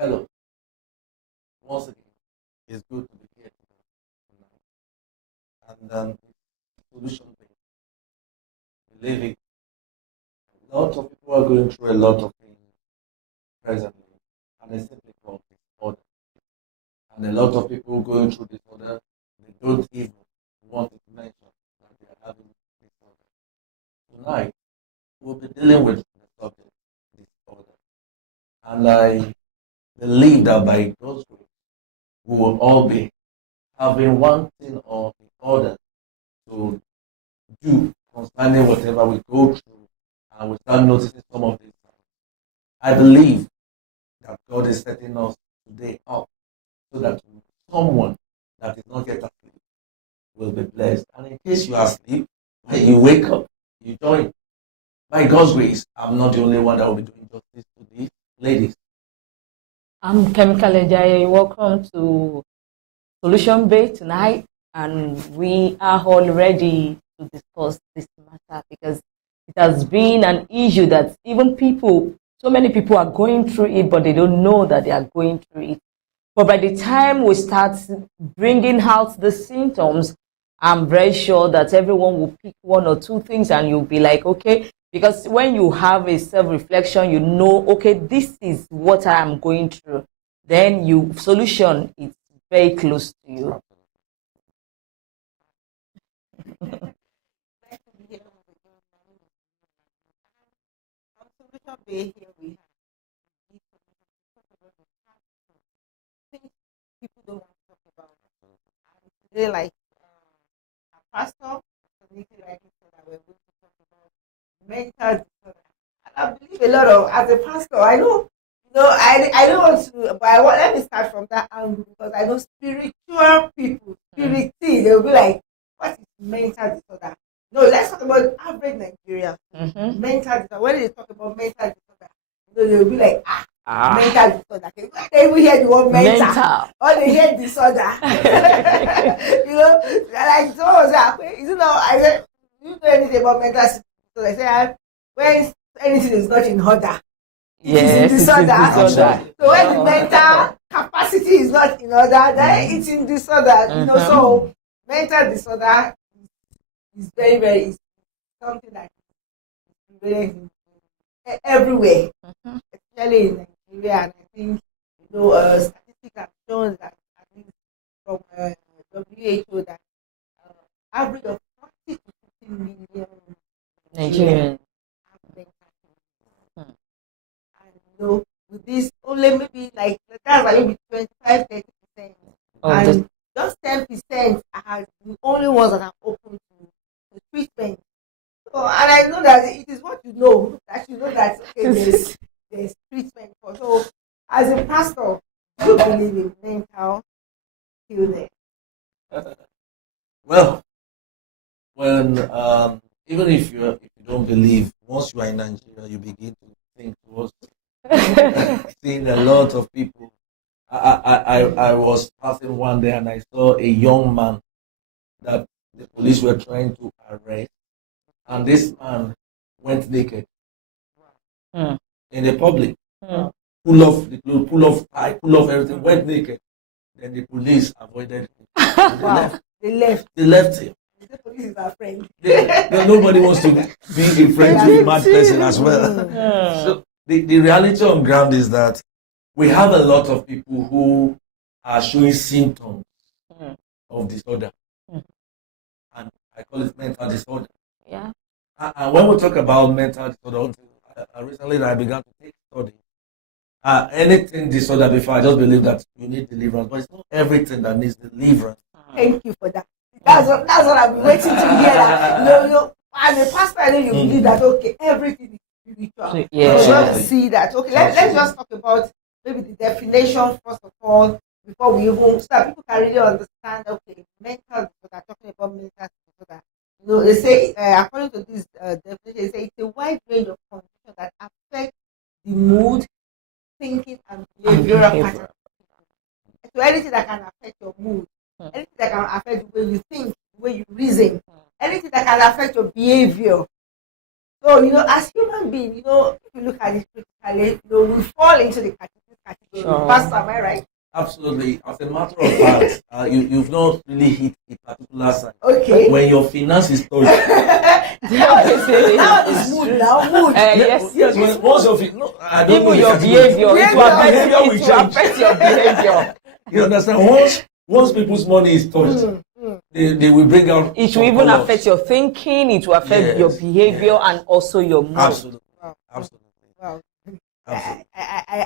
Hello, once again, it's good to be here tonight. And solution based, believing a lot of people are going through a lot of things presently, and it's simply called disorder. And a lot of people going through disorder, they don't even want to mention that they are having disorder. Tonight, we'll be dealing with the subject disorder, and I believe that by God's grace, we will all be having one thing or the other to do concerning whatever we go through, and we start noticing some of these things. I believe that God is setting us today up so that someone that is not yet asleep will be blessed. And in case you are asleep, when you wake up, you join. By God's grace, I'm not the only one that will be doing justice to these ladies. I'm Chemical Ejaye. Welcome to Solution Bay tonight, and we are all ready to discuss this matter because it has been an issue that even people, so many people are going through it, but they don't know that they are going through it. But by the time we start bringing out the symptoms, I'm very sure that everyone will pick one or two things and you'll be like, okay, because when you have a self-reflection, you know, okay, this is what I am going through. Then you solution is very close to you. People don't want to talk about. And today, like a pastor, community like this, that we're going to talk about mental disorder. And I believe a lot of, as a pastor, I know, I don't want to, but let me start from that angle because I know spiritual people, they'll be like, what is mental disorder? No, let's talk about average Nigeria. Mental disorder. When they talk about mental disorder, they'll be like, mental disorder. They even hear the word mental. Or they hear disorder. Like so I said, you know anything about mental disorder? I said, when anything is not in order, it is in disorder. So when the mental capacity is not in order, then it's in disorder. So mental disorder is very, very is something that is very everywhere, especially in Nigeria. And I think statistics have shown that at least from WHO that average of 40 to 50 million Nigerian. have mental illness. And with this only maybe like that's like maybe 25-30%, and just 10% are the only ones that are open to treatment. So, and I know that it is what you know that okay, there's treatment for. So, as a pastor, do you believe in mental illness? Well, when even if you don't believe, once you are in Nigeria, you begin to think towards seeing a lot of people. I was passing one day and I saw a young man that the police were trying to arrest, and this man went naked in the public, pull off the clothes, pull off tie, pull off everything, went naked. Then the police avoided him. They left. They left him. The police is our friend. Nobody wants to be a friend to a mad person as well. So the reality on ground is that we have a lot of people who are showing symptoms of disorder. And I call it mental disorder. Yeah. And when we talk about mental disorder, recently I began to take study. Anything disorder before, I just believe that you need deliverance, but it's not everything that needs deliverance. Thank you for that. That's what I've been waiting to hear. That as a pastor, I know you believe that okay, everything is spiritual. Yeah. So let's see that. Okay, let's just talk about maybe the definition first of all before we even so that people can really understand. Okay, mental disorder. Talking about mental disorder. They say according to this definition, they say it's a wide range of conditions that affect the mood, thinking, and behavioral patterns. So anything that can affect your mood, anything that can affect the way you think, the way you reason, anything that can affect your behavior. So, as human beings, if you look at it critically, we fall into the category category. Sure. Pastor, am I right? Absolutely. As a matter of fact, you've not really hit a particular side. Okay. When your finances touch, Now it's mood now. Mood. Yes. yes. Once your no, I don't know Even the your category. behavior, Behavior will it will change. affect your behavior. You understand? Once people's money is touched, they will bring out. It will some even colours. affect your thinking, it will affect Yes, your behavior yes. and also your mood. Absolutely. Wow. Absolutely. Wow. Absolutely.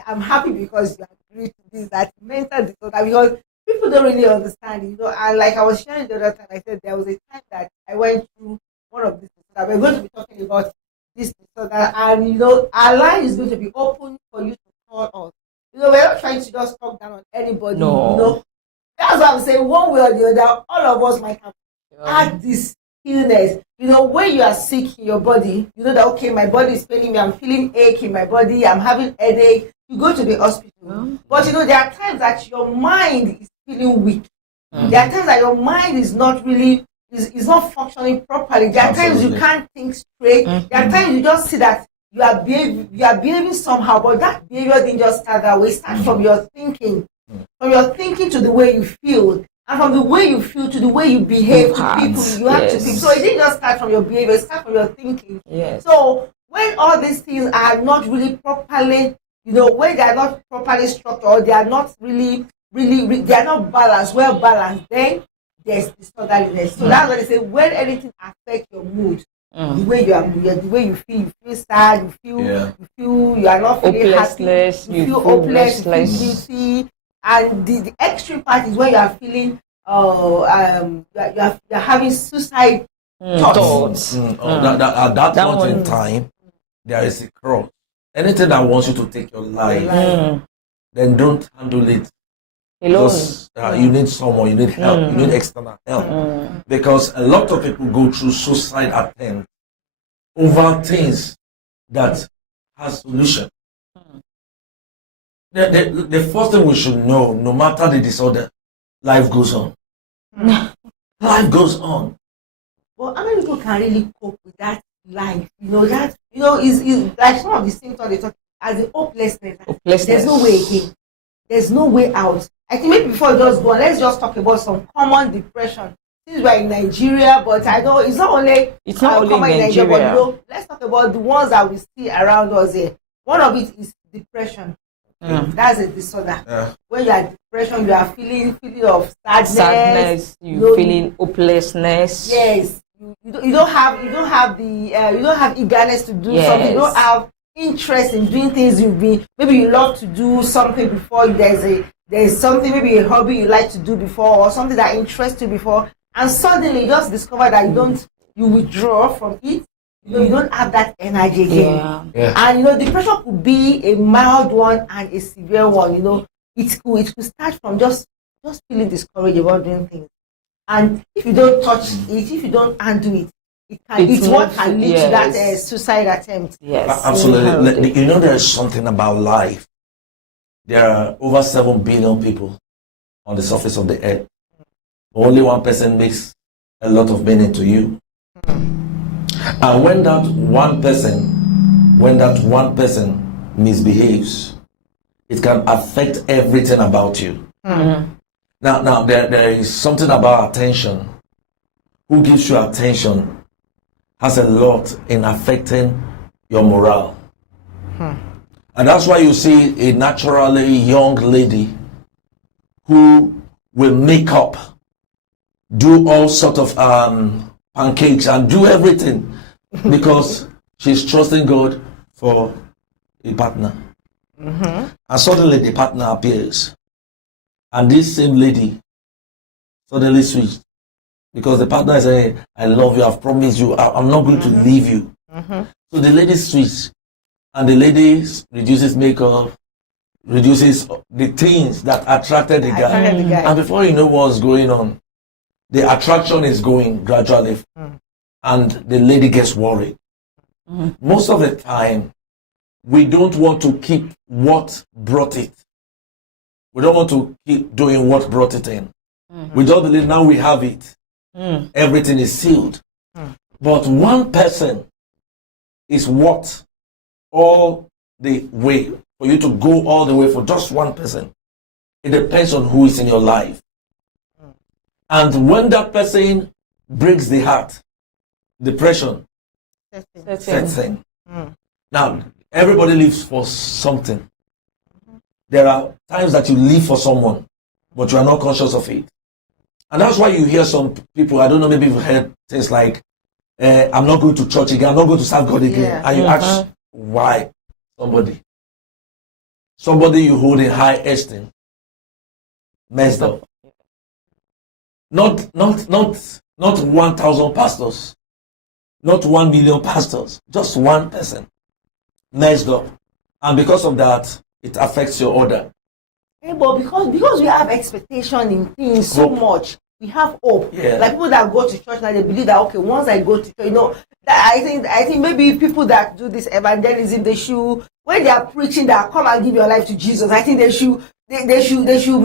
I'm happy because you agree to this, that mental disorder, because people don't really understand, and like I was sharing the other time, I said there was a time that I went through one of these disorder. We're going to be talking about this disorder, and our line is going to be open for you to call us. We're not trying to just talk down on anybody. No. That's why I'm saying one way or the other, all of us might have had this illness. When you are sick in your body, you know that, okay, my body is failing me, I'm feeling ache in my body, I'm having headache. You go to the hospital. But there are times that your mind is feeling weak. There are times that your mind is not really, is not functioning properly. There are times you can't think straight. There are times you just see that you are behaving somehow, but that behavior didn't just start that way. It starts from your thinking. From your thinking to the way you feel. And from the way you feel to the way you behave to people, you have to think. So it didn't just start from your behavior, it starts from your thinking. Yes. So when all these things are not really properly, when they are not properly structured, or they are not really, they are not balanced, well balanced, then there's disorderliness. So that's what they say, when anything affects your mood, the way the way you feel sad, you feel you are not feeling happy, you feel hopeless, you feel guilty. And the extreme part is when you are feeling, you're having suicide thoughts. At that point in time, there is a cross. Anything that wants you to take your life, then don't handle it alone. Because you need someone, you need help, you need external help. Because a lot of people go through suicide attempts over things that has solution. The first thing we should know, no matter the disorder, life goes on. Life goes on. But how many people can really cope with that life? Is like some of the symptoms they talk as the hopelessness. There's no way again. There's no way out. I think maybe before we just go on, let's just talk about some common depression. Since we're in Nigeria, but I know it's not only common in Nigeria, but let's talk about the ones that we see around us here. One of it is depression. That's a disorder. When you are depression, you are feeling of sadness. You feeling hopelessness. Yes, you don't have eagerness to do something. You don't have interest in doing things maybe you love to do something before. There's something, maybe a hobby you like to do before, or something that interests you before, and suddenly you just discover that you withdraw from it. You don't have that energy again. And depression could be a mild one and a severe one. It could start from just feeling discouraged about doing things. And if you don't touch it, if you don't undo it, it's what can lead to that suicide attempt. Yes. Absolutely. There's something about life. There are over 7 billion people on the surface of the earth. Only one person makes a lot of meaning to you. And when that one person misbehaves, it can affect everything about you. Now there is something about attention. Who gives you attention has a lot in affecting your morale. And that's why you see a naturally young lady who will make up, do all sort of pancakes and do everything because she's trusting God for a partner. And suddenly the partner appears. And this same lady suddenly switched. Because the partner is saying, I love you, I've promised you, I'm not going to leave you. So the lady switched. And the lady reduces makeup, reduces the things that attracted the guy. And before you know what's going on, the attraction is going gradually. And the lady gets worried. Most of the time, we don't want to keep what brought it. We don't want to keep doing what brought it in. We just believe now we have it. Everything is sealed. But one person is what all the way for you to go all the way for just one person. It depends on who is in your life. And when that person breaks the heart, depression sets in. Now, everybody lives for something. There are times that you live for someone, but you are not conscious of it. And that's why you hear some people, I don't know, maybe you've heard things like, I'm not going to church again, I'm not going to serve God again. Yeah. And you ask, why? Somebody you hold in high esteem messed up. Not 1,000 pastors, not 1 million pastors, just one person messed up. And because of that, it affects your order. Hey, but because we have expectation in things so much, we have hope. Yeah. Like people that go to church now, they believe that okay, once I go to church, that I think maybe people that do this evangelism, they should, when they are preaching that come and give your life to Jesus, I think they should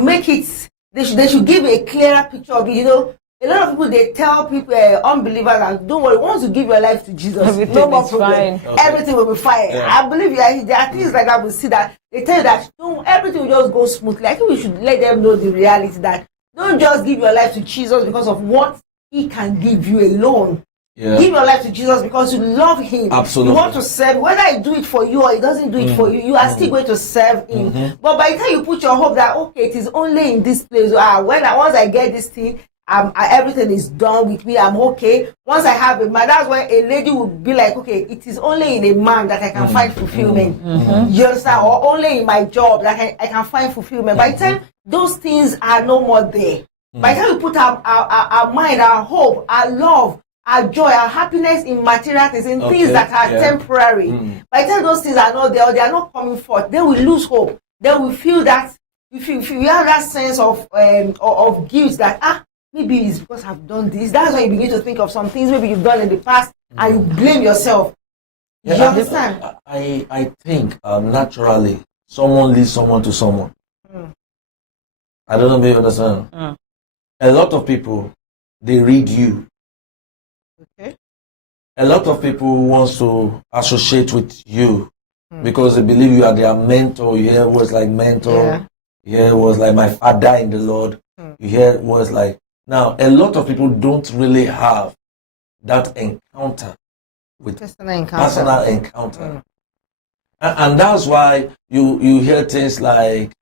make it, they should give a clearer picture of it. A lot of people, they tell people, unbelievers, and don't worry, once you give your life to Jesus, Everything no more is problem. fine. Okay. Everything will be fine. Yeah. I believe there are things like that. We see that they tell you that everything will just go smoothly. I think we should let them know the reality that don't just give your life to Jesus because of what He can give you alone. Yeah. Give your life to Jesus because you love Him. Absolutely. You want to serve. Whether I do it for you or He doesn't do it for you, you are still going to serve Him. But by the time you put your hope that okay, it is only in this place. Once I get this thing, everything is done with me. I'm okay. Once I have a man, that's why a lady will be like, okay, it is only in a man that I can find fulfillment. You understand? Or only in my job that I can find fulfillment. By the time those things are no more there, by the time we put our mind, our hope, our love, our joy, our happiness in material things, in things that are temporary. By the time those things are not there, or they are not coming forth, then we lose hope. Then we feel that we have that sense of guilt that maybe it's because I've done this. That's when you begin to think of some things maybe you've done in the past and you blame yourself. Yeah, You understand? I think naturally someone leads someone to someone. I don't know if you understand. A lot of people, they read you. Okay. A lot of people want to associate with you because they believe you are their mentor. You hear words like mentor. Yeah. You hear words like my father in the Lord. You hear words like... Now, a lot of people don't really have that encounter with personal encounter. And that's why you hear things like,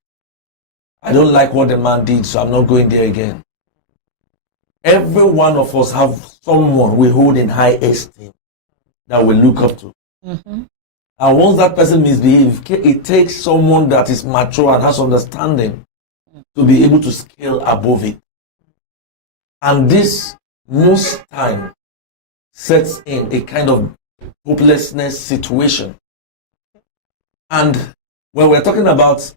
I don't like what the man did, so I'm not going there again. Every one of us have someone we hold in high esteem that we look up to. And once that person misbehaves, it takes someone that is mature and has understanding to be able to scale above it. And this most time sets in a kind of hopelessness situation. And when we're talking about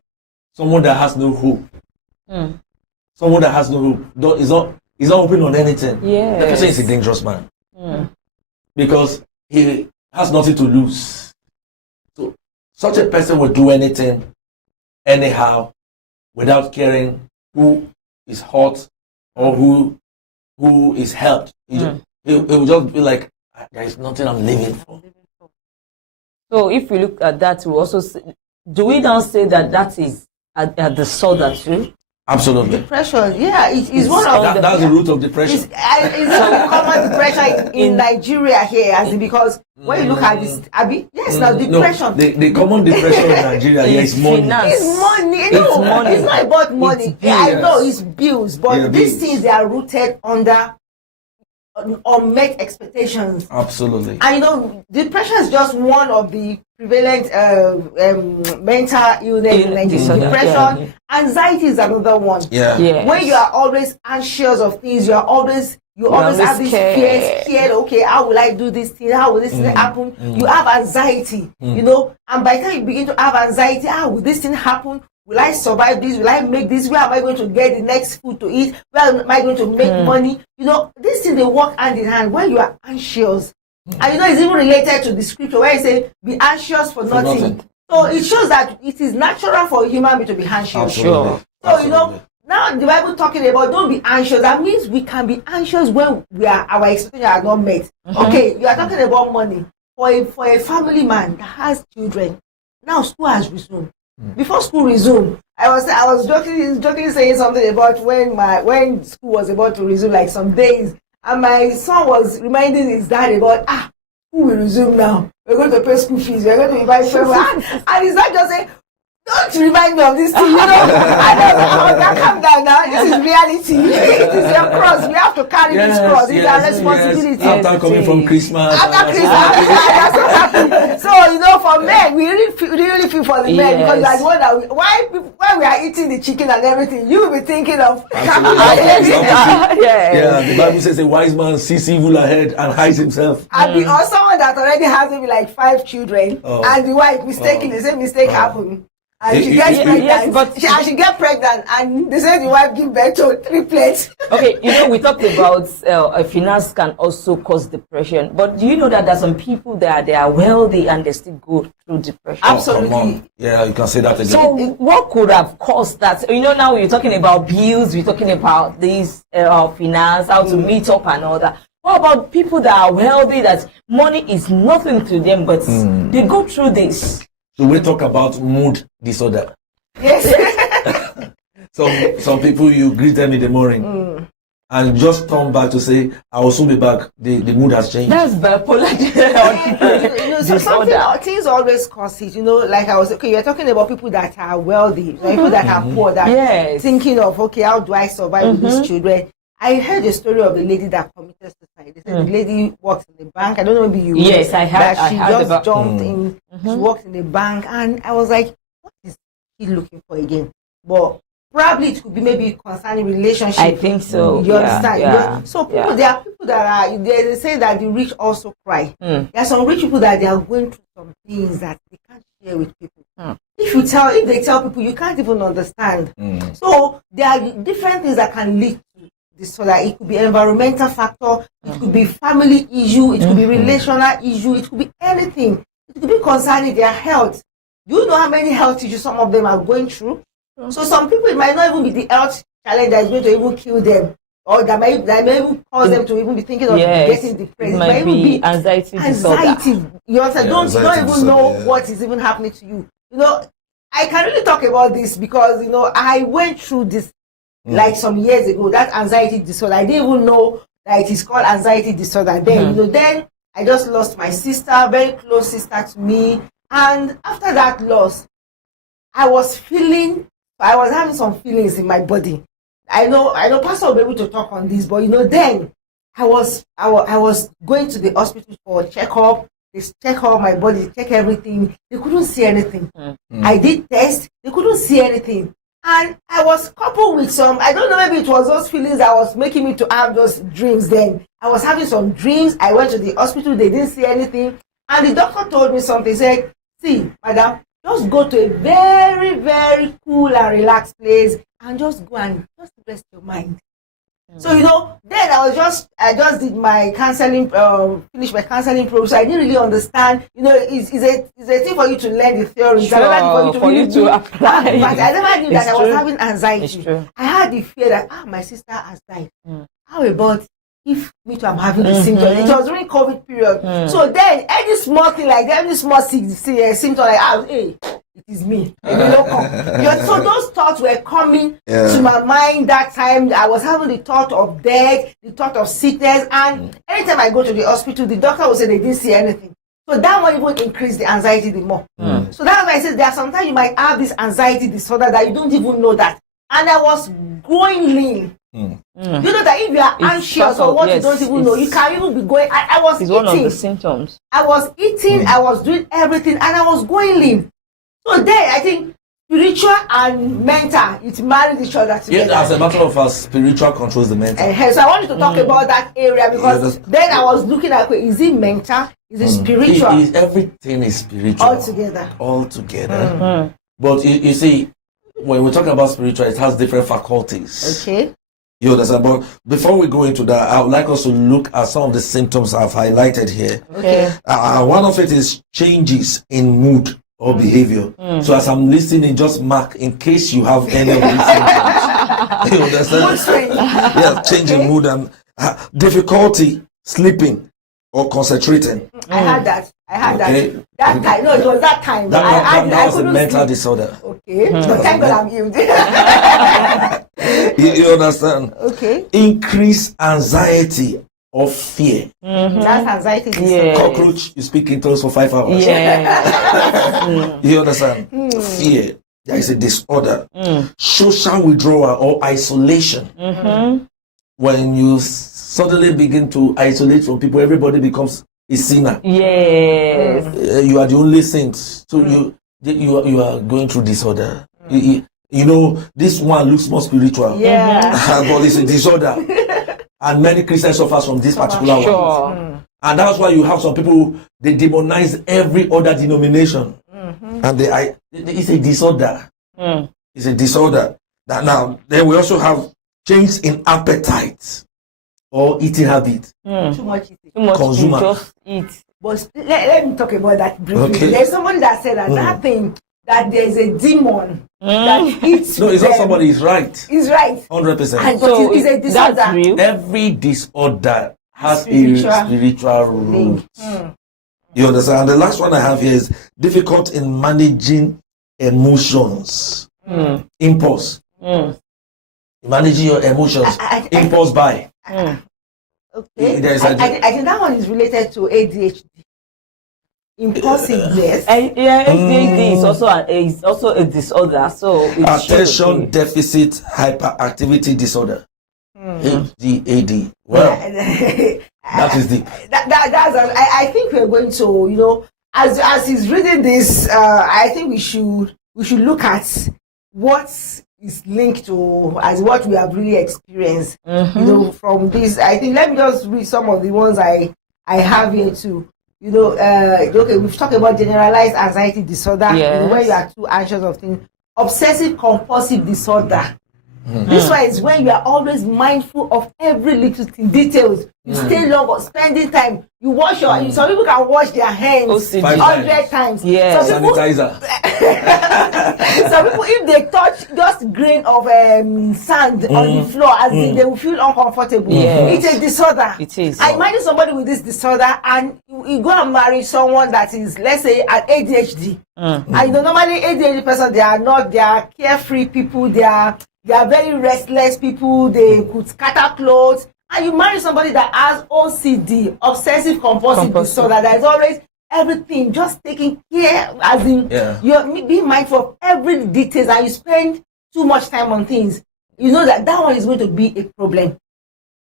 someone that has no hope, someone that has no hope, is not hoping on anything. Yes. The person is a dangerous man. Because he has nothing to lose. So such a person will do anything, anyhow, without caring who is hurt or who is helped. He will just be like, there is nothing I'm living for. So if we look at that, we also do we now say that is at the source too? Absolutely. Depression, it's one of that's the root of depression. It's a common depression in Nigeria here, because when you look at this, now depression. No, the common depression in Nigeria is money. Finance. It's money. It's not about money. I know it's bills, but these things, they are rooted under unmet expectations. Absolutely. And depression is just one of the prevalent mental illness in Nigeria. Depression, anxiety is another one. Yeah. When you are always anxious of things, you always have this fear, scared. Okay, how will I do this thing? How will this thing happen? You have anxiety, and by the time you begin to have anxiety, how will this thing happen? Will I survive this? Will I make this? Where am I going to get the next food to eat? Where am I going to make money? These things, they work hand in hand. When you are anxious, and it's even related to the scripture where it says, be anxious for nothing. So it shows that it is natural for a human being to be anxious. Absolutely. So, now the Bible talking about don't be anxious. That means we can be anxious when our expectations are not met. Okay, you are talking about money. For a family man that has children, now school has resumed. Before school resumed, I was joking saying something about when school was about to resume, like some days, and my son was reminding his dad about school will resume now. We're going to pay school fees. We're going to invite people, and he's not just saying, don't remind me of this thing, I don't calm down now. This is reality. It is your cross. We have to carry this cross. It's our responsibility. After coming from Christmas. After Christmas. So, for men, we really feel for the men, because that's what why we are eating the chicken and everything, you will be thinking of. The Bible says a wise man sees evil ahead and hides himself. Or someone that already has maybe like 5 children, and the wife mistakenly, the same mistake happened. And she gets pregnant. She gets pregnant, and they say the wife give birth to triplets. Okay, we talked about finance can also cause depression, but do you know that there's some people that they are wealthy and they still go through depression? Absolutely. Yeah, you can say that again. So what could have caused that? Now we're talking about bills, we're talking about this finance, how to meet up and all that. What about people that are wealthy, that money is nothing to them, but they go through this? So we talk about mood disorder. Yes. Some people, you greet them in the morning and just come back to say, I will soon be back. The mood has changed. That's bipolar. Things always cause it. Like I was, you're talking about people that are wealthy, people that are poor, that thinking of, how do I survive with these children? I heard the story of the lady that committed suicide. They said the lady works in the bank. I don't know, maybe you. Yes, I heard. That she just jumped in. She worked in the bank, and I was like, what is he looking for again? But probably it could be maybe concerning relationship. I think so. You understand? Yeah. So there are people that are. They say that the rich also cry. There are some rich people that they are going through some things that they can't share with people. If they tell people, you can't even understand. So there are different things that can lead to disorder. It could be environmental factor, it could be family issue, it could be relational issue, it could be anything. It could be concerning their health. Do you know how many health issues some of them are going through? So some people, it might not even be the health challenge that is going to even kill them, or that may even cause them to even be thinking of getting depressed. It might even be anxiety disorder. You understand? Don't even know what is even happening to you. I can really talk about this because I went through this like some years ago, that anxiety disorder. I didn't even know that it is called anxiety disorder. Then, then I just lost my sister, very close sister to me. And after that loss, I was having some feelings in my body. I know Pastor will be able to talk on this, but then I was going to the hospital for a checkup. They check all my body, check everything. They couldn't see anything. I did test, they couldn't see anything. And I was coupled with some, I don't know, maybe it was those feelings that was making me to have those dreams then. I was having some dreams. I went to the hospital, they didn't see anything. And the doctor told me something. He said, see, madam, just go to a very, very cool and relaxed place and just go and just rest your mind. So, then I just did my counseling, finished my counseling program. So I didn't really understand, it's a thing for you to learn the theory. It's another thing for you to apply. But I never knew that I was having anxiety. I had the fear that, my sister has died. How about if me too, I'm having the symptoms? It was during COVID period. So then, any small thing like that, any small symptom like, hey, it is me. So those thoughts were coming to my mind that time. I was having the thought of death, the thought of sickness, and anytime I go to the hospital, the doctor will say they didn't see anything. So that one even increased the anxiety the more. So that's why I said there are sometimes you might have this anxiety disorder that you don't even know that. And I was growing lean. You know that if you are anxious or what you don't even know, you can even be going. I was eating. One of the symptoms. I was eating, I was doing everything, and I was going lean. So then I think spiritual and mental, it married each other together. Yeah, as a matter of fact, spiritual controls the mental. So I wanted to talk about that area because then I was looking at, is it mental? Is it spiritual? Everything is spiritual. All together. But you see, when we talk about spiritual, it has different faculties. Okay. You understand? But before we go into that, I would like us to look at some of the symptoms I've highlighted here. Okay. One of it is changes in mood or behavior. So as I'm listening, just mark in case you have any of these symptoms. You understand? Mood swing. Yeah, change in mood and difficulty sleeping. or concentrating. I had that. Okay. That time. No, it was that time. That was a couldn't mental sleep. disorder. Okay. So thank God I'm healed. You understand? Okay. Increase anxiety or fear. That's anxiety disorder. Yeah. Cockroach, you speak in tongues for 5 hours. Yeah. You understand? Fear. There is a disorder. Social withdrawal or isolation. When you suddenly begin to isolate from people, everybody becomes a sinner. Yes. You are the only saint. So you are going through disorder. You know, this one looks more spiritual. Yeah. But it's a disorder. And many Christians suffer from this particular one. Sure. And that's why you have some people, they demonize every other denomination. And it's a disorder. It's a disorder. Now, then we also have change in appetite or eating habit. Too much eating. Too much Consumer. to just eat. But let me talk about that briefly. Okay. There's somebody that said that thing, that there's a demon that eats. No, it's not them. somebody, it's right. He's right. 100%. And So but it's a disorder. that's real. Every disorder has Spiritual a spiritual root. You understand? The last one I have here is difficult in managing emotions. Impulse. Managing your emotions. Impulse buy. Okay. There is I think that one is related to ADHD. Impulsiveness. And yeah, ADHD is also a disorder. So it's Attention deficit hyperactivity disorder. ADHD. Well, that is deep. I think we're going to, you know, as he's reading this, I think we should look at what is linked to as what we have really experienced. You know, from this. I think let me just read some of the ones I have here too. You know, okay, we've talked about generalized anxiety disorder, you know, where you are too anxious of things. Obsessive compulsive disorder. This one is when you are always mindful of every little thing, details. You stay long or spending time. You wash your. Some people can wash their hands OCD. 100 times. Yeah. Some people, Sanitizer. some people, if they touch just grain of sand on the floor, as in, they will feel uncomfortable. Yes. It's a disorder. It is. I imagine somebody with this disorder, and you go and marry someone that is, let's say, an ADHD. And you know, normally ADHD person, they are carefree people. They are very restless people. They could scatter clothes. And you marry somebody that has OCD, obsessive compulsive disorder, that is always everything just taking care, as in you're being mindful of every details, and you spend too much time on things. You know that one is going to be a problem.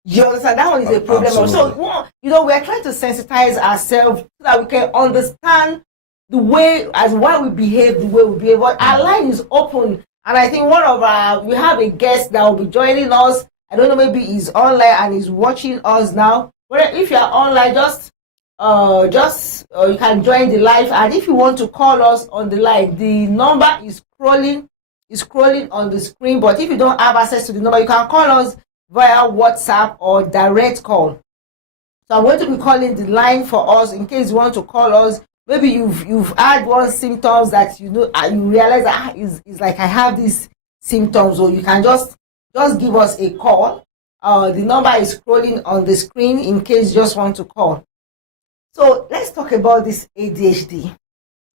You understand? That one is a problem. Absolutely. So, you know, we're trying to sensitize ourselves so that we can understand the way, as why we behave the way we behave. But our line is open. And I think we have a guest that will be joining us. I don't know, maybe he's online and he's watching us now. But if you're online, just you can join the live. And if you want to call us on the live, the number is scrolling on the screen. But if you don't have access to the number, you can call us via WhatsApp or direct call. So I'm going to be calling the line for us in case you want to call us. Maybe you've had one symptoms that you know, and you realize that it's like I have these symptoms, or you can just give us a call. The number is scrolling on the screen in case you just want to call. So let's talk about this ADHD.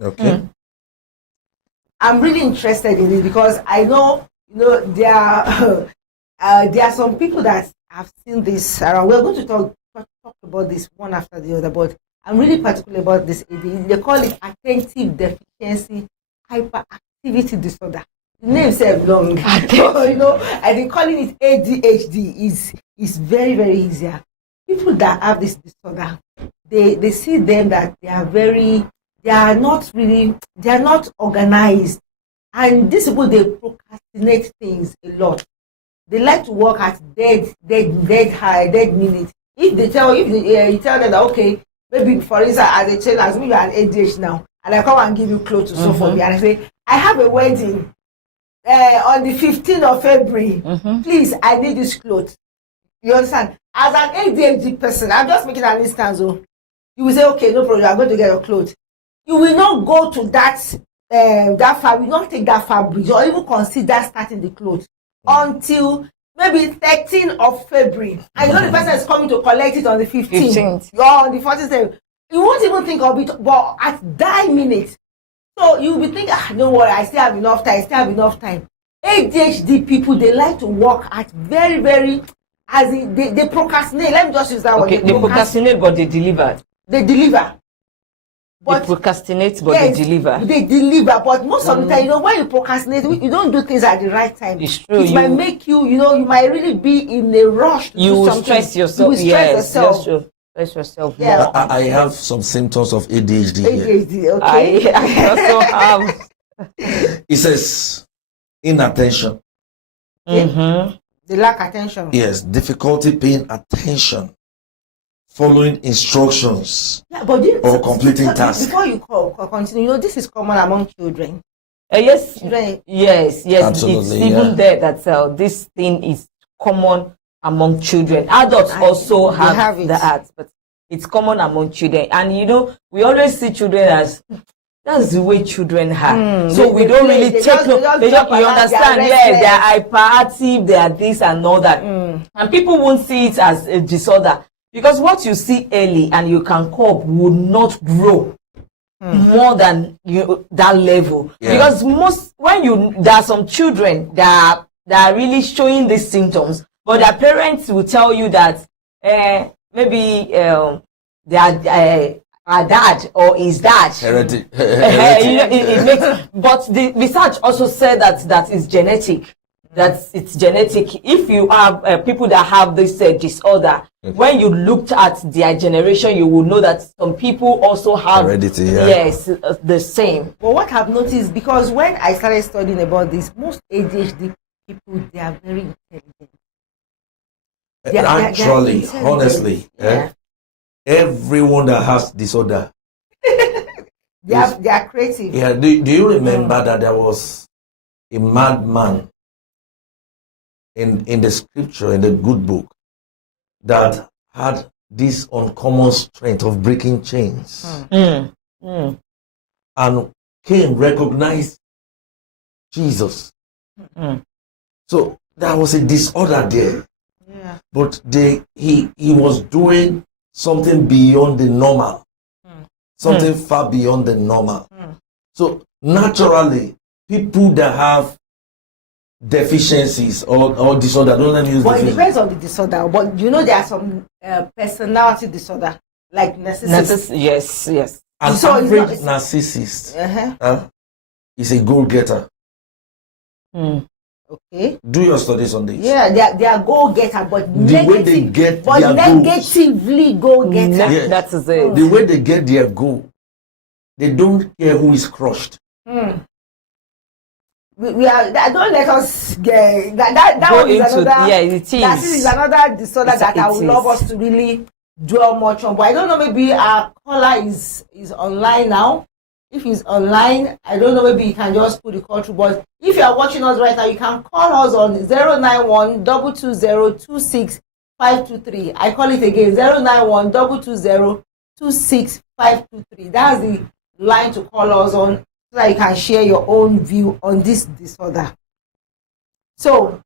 Okay. I'm really interested in it because I know, you know, there are some people that have seen this around. We're going to talk about this one after the other, but I'm really particular about this ADHD. They call it attentive deficiency hyperactivity disorder. The name says long. You know, and they calling it ADHD is very, very easier. People that have this disorder, they see them that they are not organized. And these people, they procrastinate things a lot. They like to work at dead minute. If you tell them that, okay, maybe for instance, as a child, as me, you are an ADHD now, and I come and give you clothes to sew for me, and I say, I have a wedding on the 15th of February. Please, I need this clothes. You understand? As an ADHD person, I'm just making an instance. You will say, okay, no problem, you are going to get your clothes. You will not go to that fabric, you will not take that fabric, or even consider starting the clothes until maybe 13th of February, and you know the person is coming to collect it on the 15th. 15th. You're on the 14th. You won't even think of it, but at that minute, so you'll be thinking, don't worry, I still have enough time. ADHD people, they like to work at very, very, as in, they procrastinate. Let me just use that word. Okay, they procrastinate, but they deliver. They deliver. They procrastinate, but they deliver. They deliver, but most of the time, you know, when you procrastinate, you don't do things at the right time. It's true. It might make you, you know, you might really be in a rush to do You will something. stress yourself. You will stress yourself. Yes, stress yourself. Yeah. More. I have some symptoms of ADHD here. ADHD, okay. I also have. It says inattention. Mm-hmm. They lack attention. Yes, difficulty paying attention, following instructions, Yeah, but or completing tasks. Before you continue, you know, this is common among children. Yes, Children, yes. Absolutely, It's even there that this thing is common among children. Adults also they have have it. that, but it's common among children. And you know, we always see children as that's the way children are. So we don't really take no. You understand? Yes, they are hyperactive. They are this and all that, and people won't see it as a disorder because what you see early and you can cope will not grow more than that level. Yeah. Because there are some children that are really showing these symptoms, but their parents will tell you that maybe their dad or his dad. Heredity. It makes, but the research also said that is genetic. That it's genetic. If you have people that have this disorder, when you looked at their generation, you will know that some people also have Heredity, yeah. Yes, the same. But what I've noticed, because when I started studying about this, most ADHD people, they are very intelligent. They are Actually, intelligent. honestly, Yeah. everyone that has disorder. They are creative. Yeah, do you remember that there was a madman in the scripture, in the good book, that had this uncommon strength of breaking chains, and came recognized Jesus. So there was a disorder there, but he was doing something beyond the normal, something far beyond the normal. So naturally, people that have deficiencies or disorder, don't let me use But it deficiency. depends on the disorder. But you know, there are some personality disorder, like narcissism. Yes. An So it's average not- narcissist is a goal-getter. Okay. Do your studies on this. Yeah, they are goal-getter, but The way they get but their goals. negatively goal-getter. Yes. That is it. The way they get their goal, they don't care who is crushed. We are. Don't let us get that Go one is into another. it is. That is another disorder that I would It love is. us to really dwell much on. But I don't know. Maybe our caller is online now. If he's online, I don't know. Maybe you can just put the call through. But if you are watching us right now, you can call us on 091-220-26523. I call it again 091-220-26523. That's the line to call us on, so that you can share your own view on this disorder. So,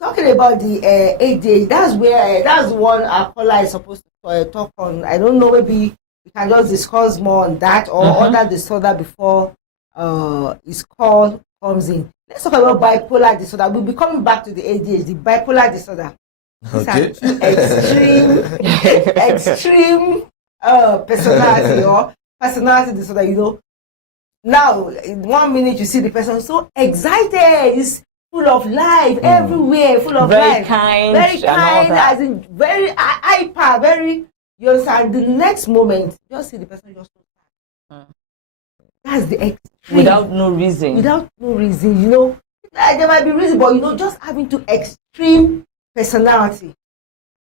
talking about the ADHD, that's the one our caller is supposed to talk on. I don't know, maybe we can just discuss more on that or other disorder before his call comes in. Let's talk about bipolar disorder. We'll be coming back to the ADHD, bipolar disorder. These are Okay. two extreme personality or personality disorder, you know. Now, in 1 minute, you see the person so excited, is full of life everywhere, full of Very life, kind very and all kind, that. as in very hyper, very. You understand? The next moment, just see the person just. That's the extreme. Without no reason. Without no reason, you know. There might be reason, but you know, just having to extreme personality.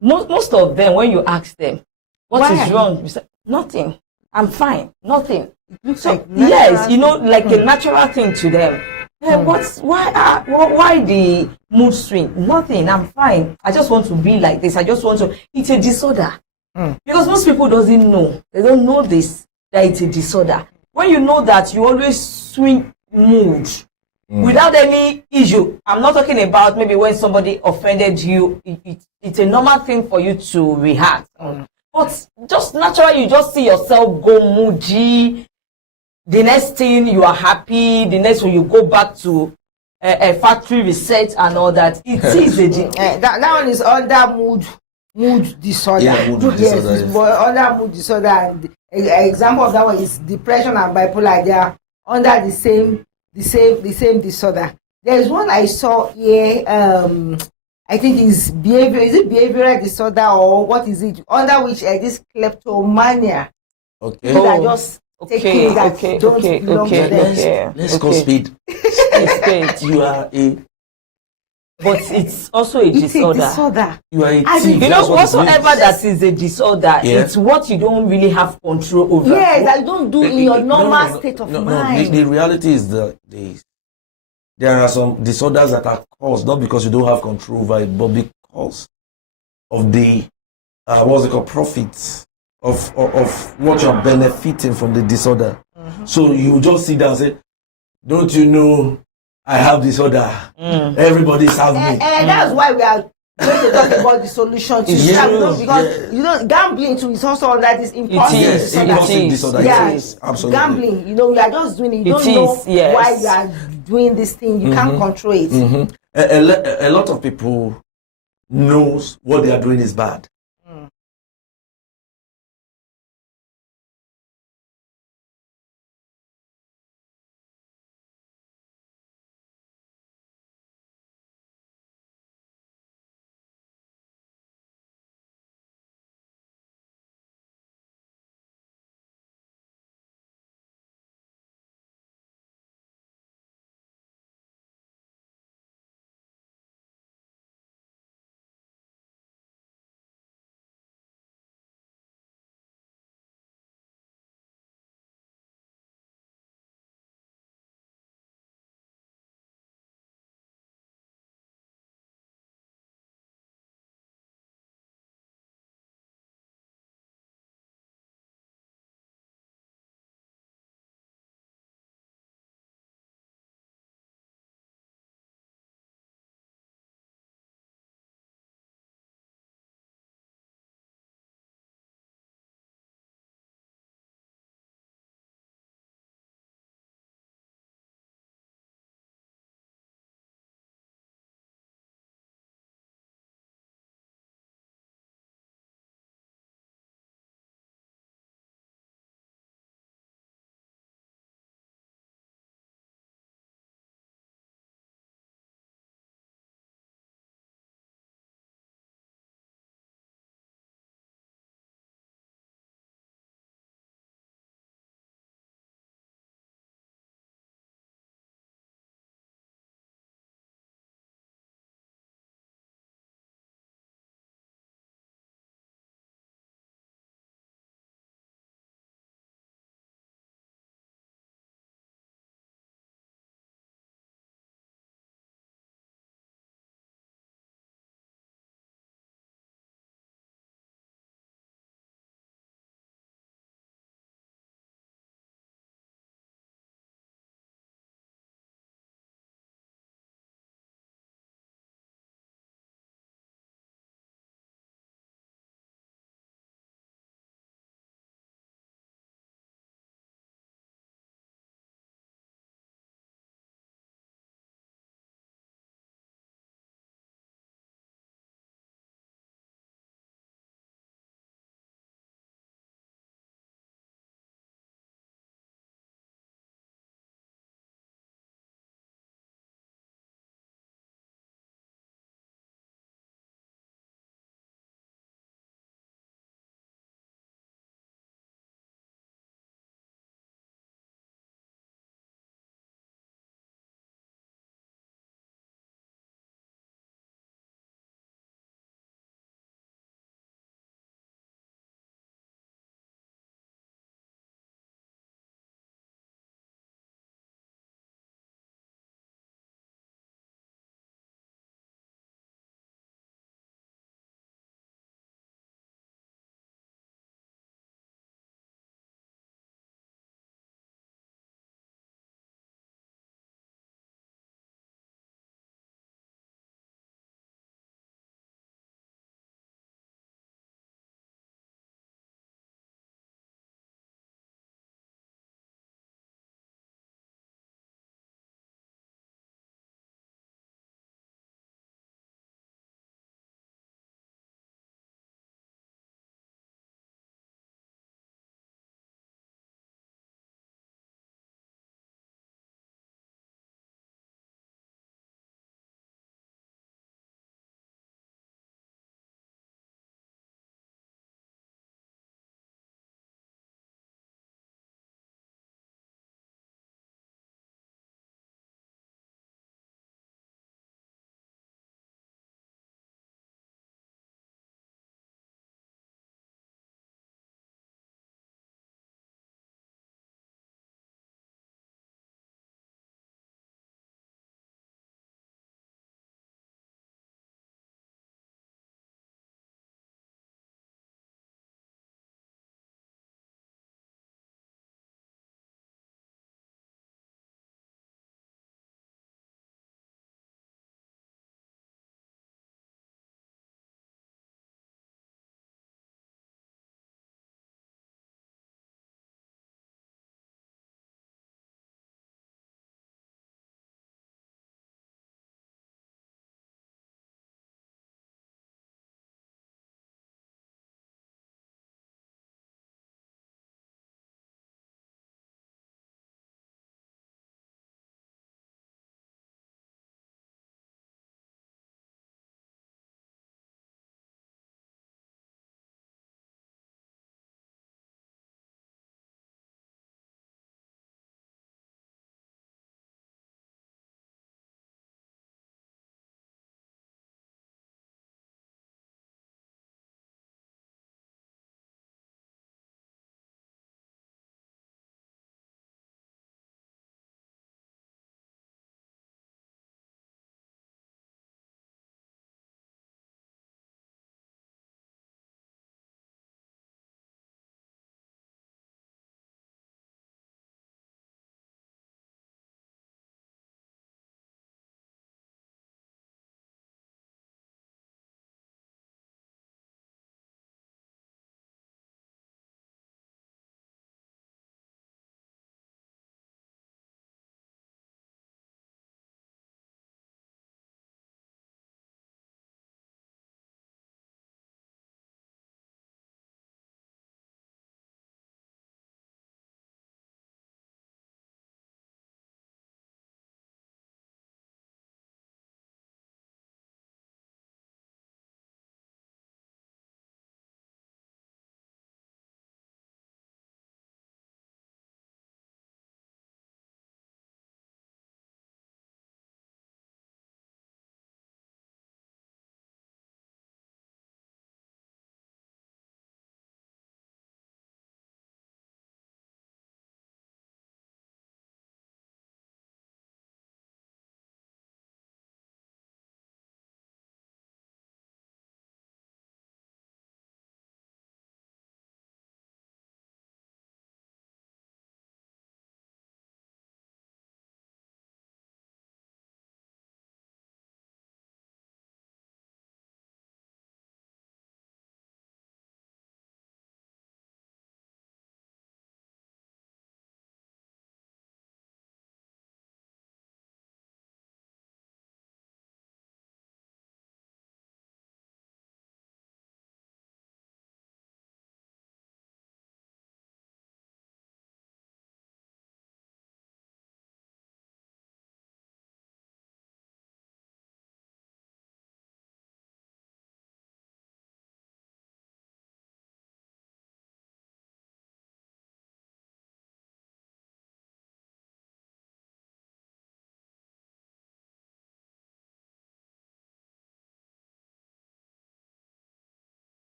Most of them, when you ask them, what Why is are wrong? You say, nothing. I'm fine. Nothing. It looks So, like yes, you know, natural like a natural thing to them. Why the mood swing? Nothing. I'm fine. I just want to be like this. I just want to. It's a disorder. Because most people doesn't know. They don't know this, that it's a disorder. When you know that, you always swing mood. without any issue. I'm not talking about maybe when somebody offended you. It's a normal thing for you to react. But just naturally, you just see yourself go moody. The next thing you are happy. The next one you go back to a factory reset and all that. It is a that one is under mood disorder. Yeah, mood Yes, disorder, it's yes. under mood disorder. And an example of that one is depression and bipolar. They are under the same disorder. There is one I saw here. I think is behavior. Is it behavioral disorder or what is it? Under which this kleptomania. Okay. People that just taking that okay, don't okay, belong okay, to them. okay. Let's call Okay. speed. It's You are a but it's also a It's a disorder. disorder. you are a I thief. mean, You That's know, what it whatsoever is. that is a disorder, Yeah. it's what you don't really have control over. Yes, that you don't do in your normal state of No, mind. the reality is there are some disorders that are caused not because you don't have control over it, but because of the what's it called, profits of what you're benefiting from the disorder. So you just sit down and say, "Don't you know I have disorder? Everybody have me." And that's why we are going to talk about the solution to It's that, true, because yeah. you know gambling too is also under this impulsive is, Yes, disorder. impulsive is. disorder. Yeah, Yes, absolutely. gambling. You know, you are just doing it. You It don't know is, yes. why you are doing this thing. You can't control it. A lot of people knows what they are doing is bad.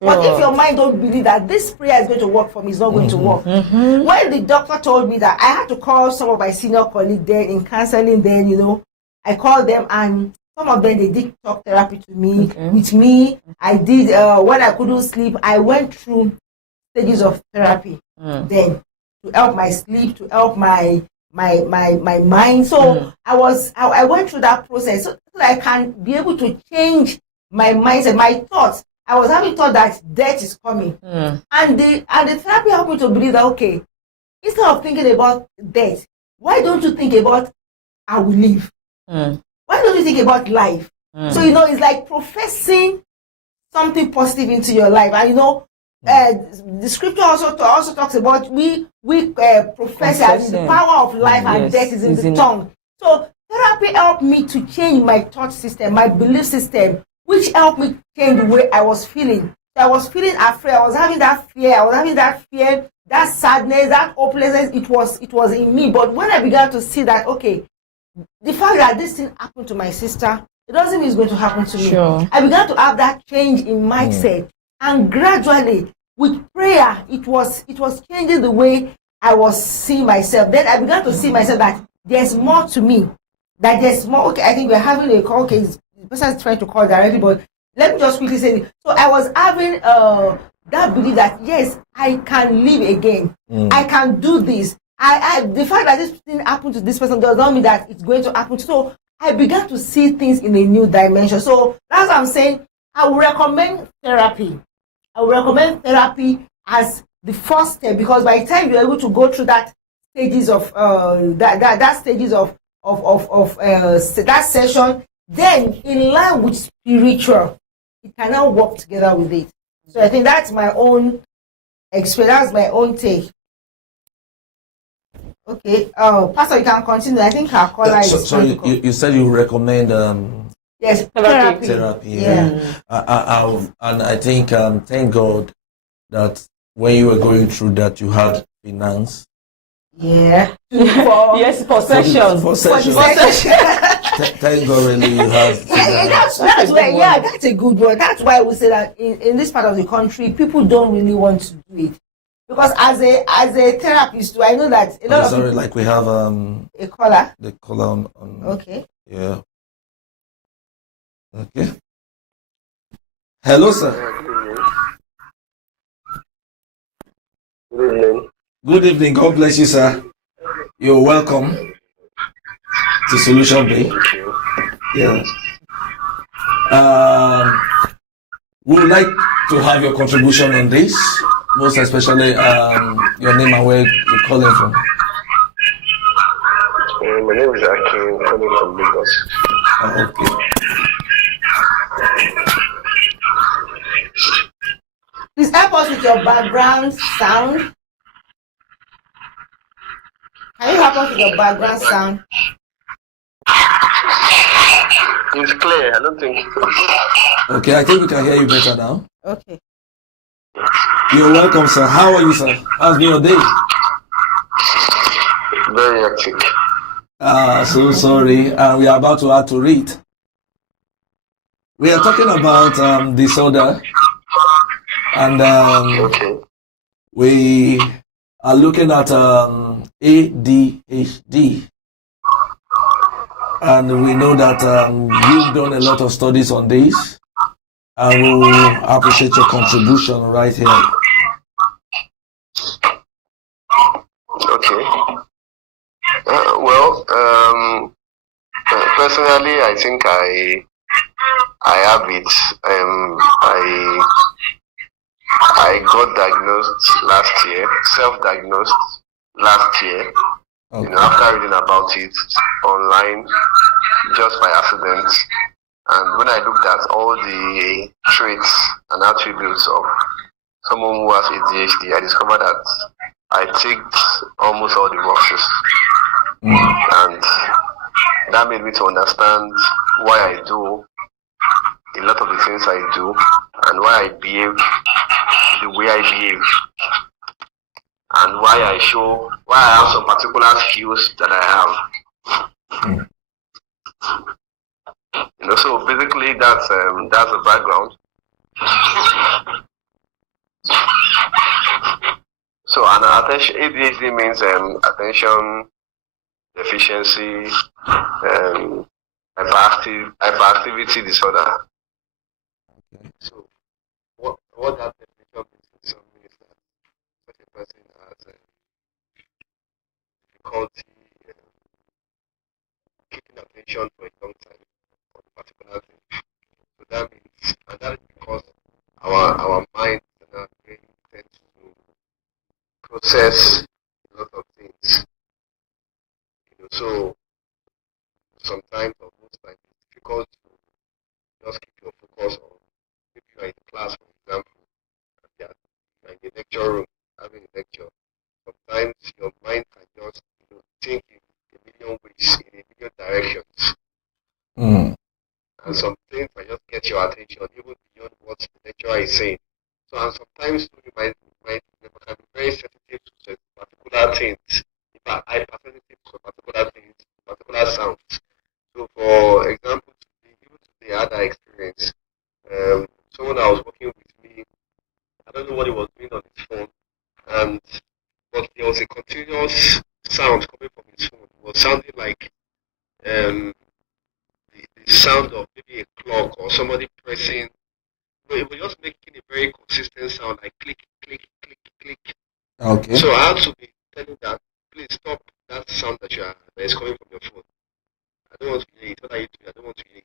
But if your mind don't believe that this prayer is going to work for me, it's not going to work. When the doctor told me that, I had to call some of my senior colleagues then in counseling. Then I called them, and some of them, they did talk therapy to me with me. I did when I couldn't sleep. I went through stages of therapy then to help my sleep, to help my mind. So I went through that process so that I can be able to change my mindset, my thoughts. I was having thought that death is coming, and the therapy helped me to believe that, okay, instead of thinking about death, why don't you think about I will live? Why don't you think about life? So it's like professing something positive into your life, and the scripture also talks about we profess that the power of life and death is in the tongue. So therapy helped me to change my thought system, my belief system, which helped me change the way I was feeling. I was feeling afraid. I was having that fear, that sadness, that hopelessness. It was in me. But when I began to see that, okay, the fact that this thing happened to my sister, it doesn't mean it's going to happen to me. I began to have that change in mindset, and gradually, with prayer, it was changing the way I was seeing myself. Then I began to see myself that there's more to me. That there's more. Okay, I think we're having a call. Okay, the person is trying to call directly, but let me just quickly say it. So I was having that belief that yes, I can live again. I can do this. The fact that this thing happened to this person does not mean that it's going to happen. So I began to see things in a new dimension. So that's what I'm saying. I would recommend therapy. I would recommend therapy as the first step, because by the time you're able to go through that stages of that session, then in line with spiritual, it can now work together with it. So I think that's my own experience, that's my own take. Okay, Pastor, you can continue. I think our caller is. So you said you recommend yes, therapy. Yeah. And I think thank God that when you were going through that, you had finance. Yeah. Yes, possession. Thank God, really, you have. That's why. Yeah, that's a good one. That's why we say that in this part of the country, people don't really want to do it, because as a therapist, I know that a lot of people, like we have a caller. the caller on. Okay. Yeah. Okay. Hello, sir. Good evening. Good evening. God bless you, sir. You're welcome to Solution Bay. Thank you. Yeah. We would like to have your contribution on this, most especially your name and where you're calling from. My name is Akin, calling from Lagos. Okay. Please help us with your background sound. Can you help us with your background sound? It's clear, I don't think. Okay, I think we can hear you better now. Okay. You're welcome, sir. How are you, sir? How's been your day? Very hectic. So sorry. We are about to add to it. We are talking about disorder, and Okay. we are looking at ADHD. And we know that you've done a lot of studies on this, and we will appreciate your contribution right here. Okay. Personally, I think I have it. I got diagnosed last year, self-diagnosed last year. Okay. After reading about it online, just by accident, and when I looked at all the traits and attributes of someone who has ADHD, I discovered that I ticked almost all the boxes, and that made me to understand why I do a lot of the things I do and why I behave the way I behave, and why I have some particular skills that I have. So basically that's the background. So an attention ADHD means attention deficiency, hyperactivity disorder. So what that definition means in some ways that such a person has difficulty keeping attention for a long time on a particular thing. So that means, and that is because our mind and our brain tends to process a lot of things. So sometimes or most times it's difficult to just keep your focus on if you are in class, for example, and you are in the lecture room having a lecture. Sometimes your mind can just think in a million ways, in a million directions. And some things can just get your attention even beyond what the lecturer is saying. So and sometimes you might can be very sensitive to particular things. In fact, hypersensitive to particular things, particular sounds. So for example, even today I had that experience. Someone that was working with me, I don't know what he was doing on his phone, but there was a continuous sound coming from his phone. It was sounding like the sound of maybe a clock or somebody pressing. No, it was just making a very consistent sound, like click, click, click, click. Okay. So I had to be telling that, please stop that sound that is coming from your phone. I don't want to hear it. What are you doing? I don't want to hear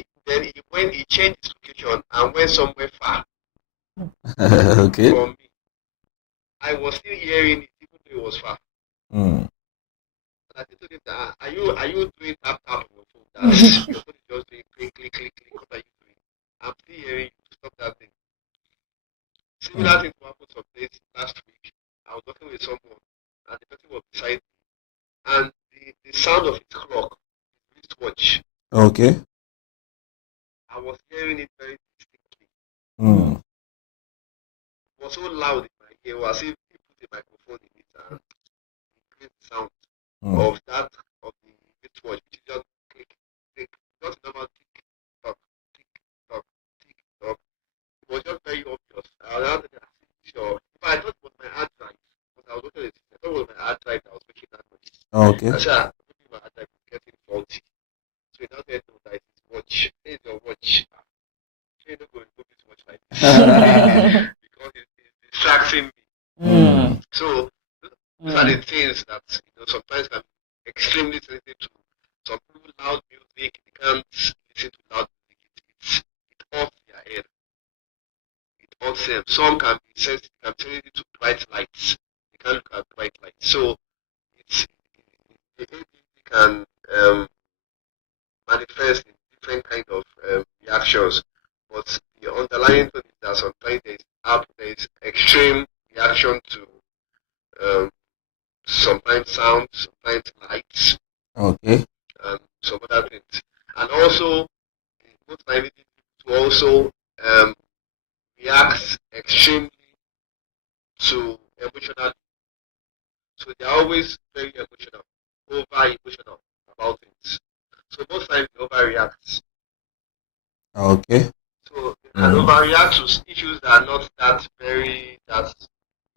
it. Then he changed his location and went somewhere far Okay. from me. I was still hearing it even though it was far. And I told him that are you doing tap tap on your phone? That your phone is just doing click, click, click, click. What are you doing? I'm still hearing you. Stop that thing. Similar thing happened some days last week. I was working with someone and the person was beside me. And the sound of his clock, his wristwatch, Okay. I was hearing it very distinctly. It was so loud in my ear, as if he put a microphone in it and increased the sound of the wristwatch, which is just click, click, not a normal tick, tock, tick, tock, tick, tock. It was just very obvious. I was sure. If I thought it was my hard drive, but I was looking at it, I thought it was my hard drive that was making that noise. Okay. I said, maybe my hard drive is getting faulty. So it now said, no, that is his watch. It is your watch. So you don't go and put this watch like this. Because it's distracting me. So these are the things that sometimes can be extremely sensitive to. Some people loud music, they can't listen to loud music. It hurts their head. It hurts them. Some can be sensitive to bright lights. They can't look at bright lights. So it can manifest in different kind of reactions. But the underlying thing is that sometimes there is extreme reaction to sometimes sound, sometimes lights, Okay. and some other things. And also, most times to also react extremely to emotional. So they are always very emotional, over emotional about things. So most times they overreact. Okay. So they can overreact to issues that are not that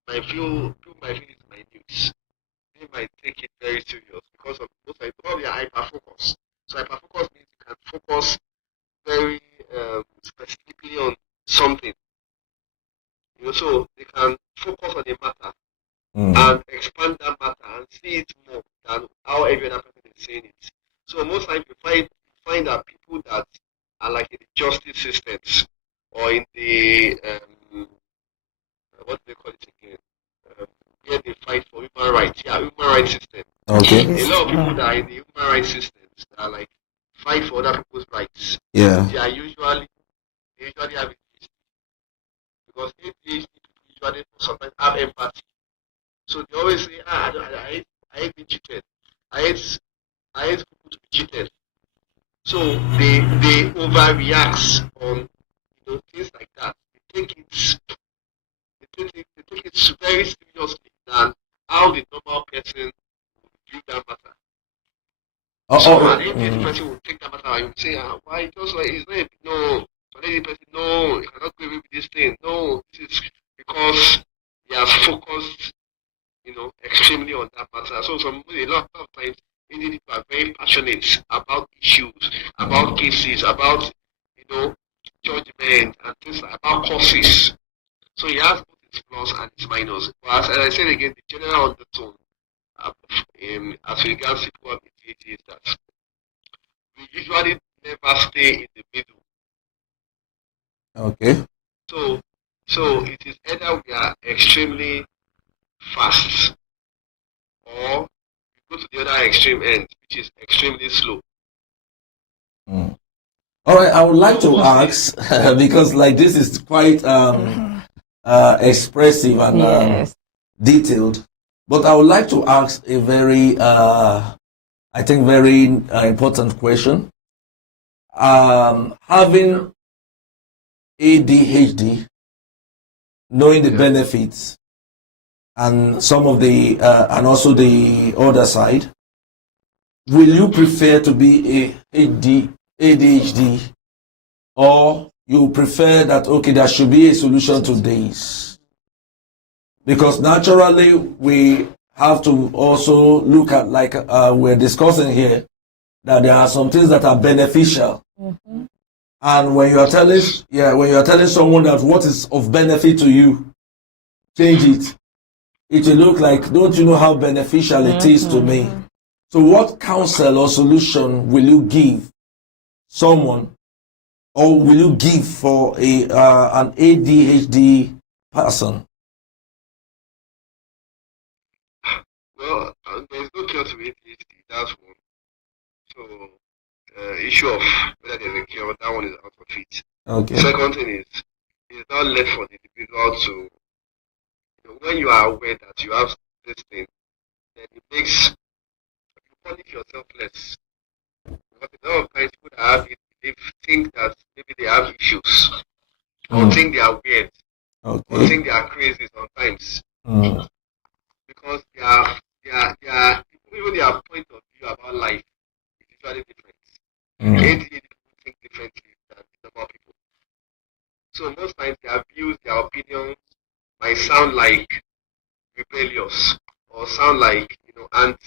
people might feel it's minute. They might take it very serious because of most times they are hyper focus. So hyper focus means you can focus very specifically on something. So they can focus on a matter and expand that matter and see it more than how every other person is saying it. So most times you find that people that are like in the justice systems or in the what do they call it again? Where they fight for human rights. Yeah, human rights system. Okay. A lot of people that are in the human rights systems that are like fight for other people's rights. Yeah. They usually have ADHD because ADHD people usually sometimes have empathy. So they always say, I hate being cheated. I hate people to be cheated. So they overreact on things like that. They take it very seriously than how the normal person would view that matter. So an ADHD person will take that matter and will say, why just like it's not a no. So an ADHD person, no, you cannot go away with this thing. No, this is because they are focused, extremely on that matter. So a lot of times, many people are very passionate about issues, about cases, about judgment and things about causes. So he has both its plus and its minus. But as I said again, the general undertone as regards people with ADHD is that we usually never stay in the middle. Okay. So it is either we are extremely fast or we go to the other extreme end, which is extremely slow. All right, I would like to ask because like this is quite expressive and Yes. detailed, but I would like to ask a very, I think, very important question. Having ADHD, knowing the benefits, and some of the, and also the other side, will you prefer to be a ADHD, or you prefer that, okay, there should be a solution to this? Because naturally we have to also look at, like we're discussing here, that there are some things that are beneficial. And when you are telling someone that what is of benefit to you, change it. It will look like, don't you know how beneficial it is to me? So what counsel or solution will you give someone, or will you give for an ADHD person? Well, there's no cure to ADHD, that's one. So, issue of whether there's a cure, that one is out of it. Okay. The second thing is, it's not left for the individual to, when you are aware that you have this thing, then it makes you punish yourself less. Because a lot of times people that have it, they think that maybe they have issues, or think they are weird, or Okay. think they are crazy sometimes. Mm. Because even their point of view about life is usually different. ADHD people think differently than the normal people. So most times their views, their opinions might sound like rebellious or sound like anti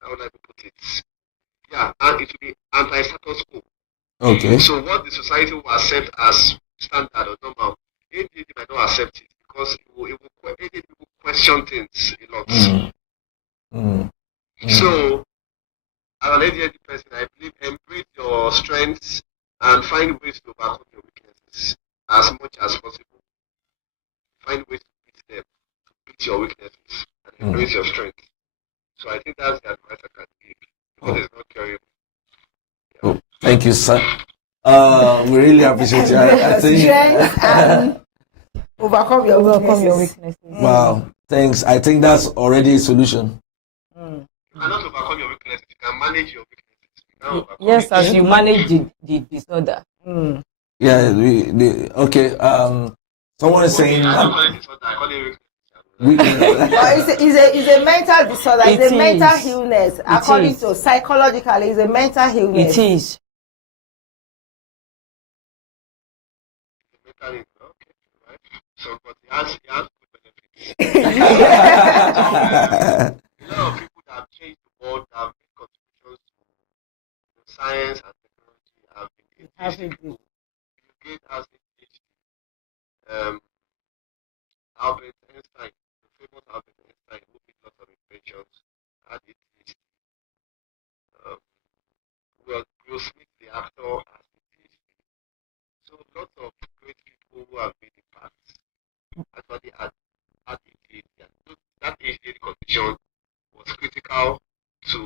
how would I put it? Yeah, and it will be anti-status quo. Okay. So what the society will accept as standard or normal, ADHD might not accept it because ADHD will question things a lot. So as an ADHD person, I believe embrace your strengths and find ways to overcome your weaknesses as much as possible. Find ways to beat them, to beat your weaknesses, and embrace your strengths. So I think that's the advice I can give because it's not curable. Thank you, sir. We really appreciate you. I think. Strength and overcome your weaknesses. Wow, thanks. I think that's already a solution. You cannot overcome your weaknesses. You can manage your weaknesses. You cannot overcome Yes, it. as you manage the disorder. Yeah. Okay. Someone is saying I don't call it disorder, I call it weakness. It's a mental disorder. It It's a mental is. illness. According is. to psychologically, it's a mental illness. It is. Okay, right? So, but he has good benefits. A lot of people that have changed the world, that have made contributions to science and technology, have been ADHD people. Bill Gates has ADHD. Albert Einstein, the famous Albert Einstein, who did lots of inventions, had ADHD. Will Smith, the actor, has ADHD. So lots of great people who have made impacts actually had ADHD. And that ADHD condition was critical to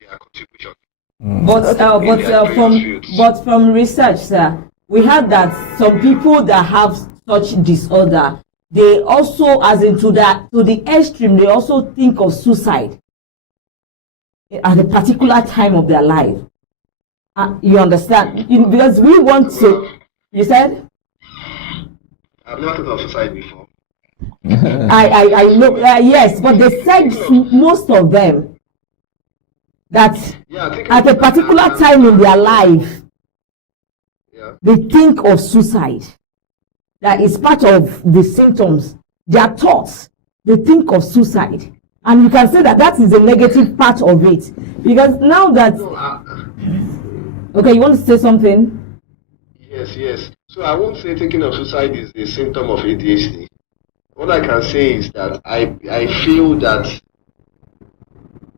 their contribution. But from research, sir, we have that some people that have such disorder, they also, as into that to the extreme, they also think of suicide at a particular time of their life. You understand? Because we want to. You said? I've never thought of suicide before. I know. Yes, but they said most of them that Yeah, I think at a particular time in their life, Yeah. they think of suicide. That is part of the symptoms. Their thoughts, they think of suicide. And you can say that that is a negative part of it. Because now that, No, okay, you want to say something? yes. So I won't say thinking of suicide is a symptom of ADHD. What I can say is that I feel that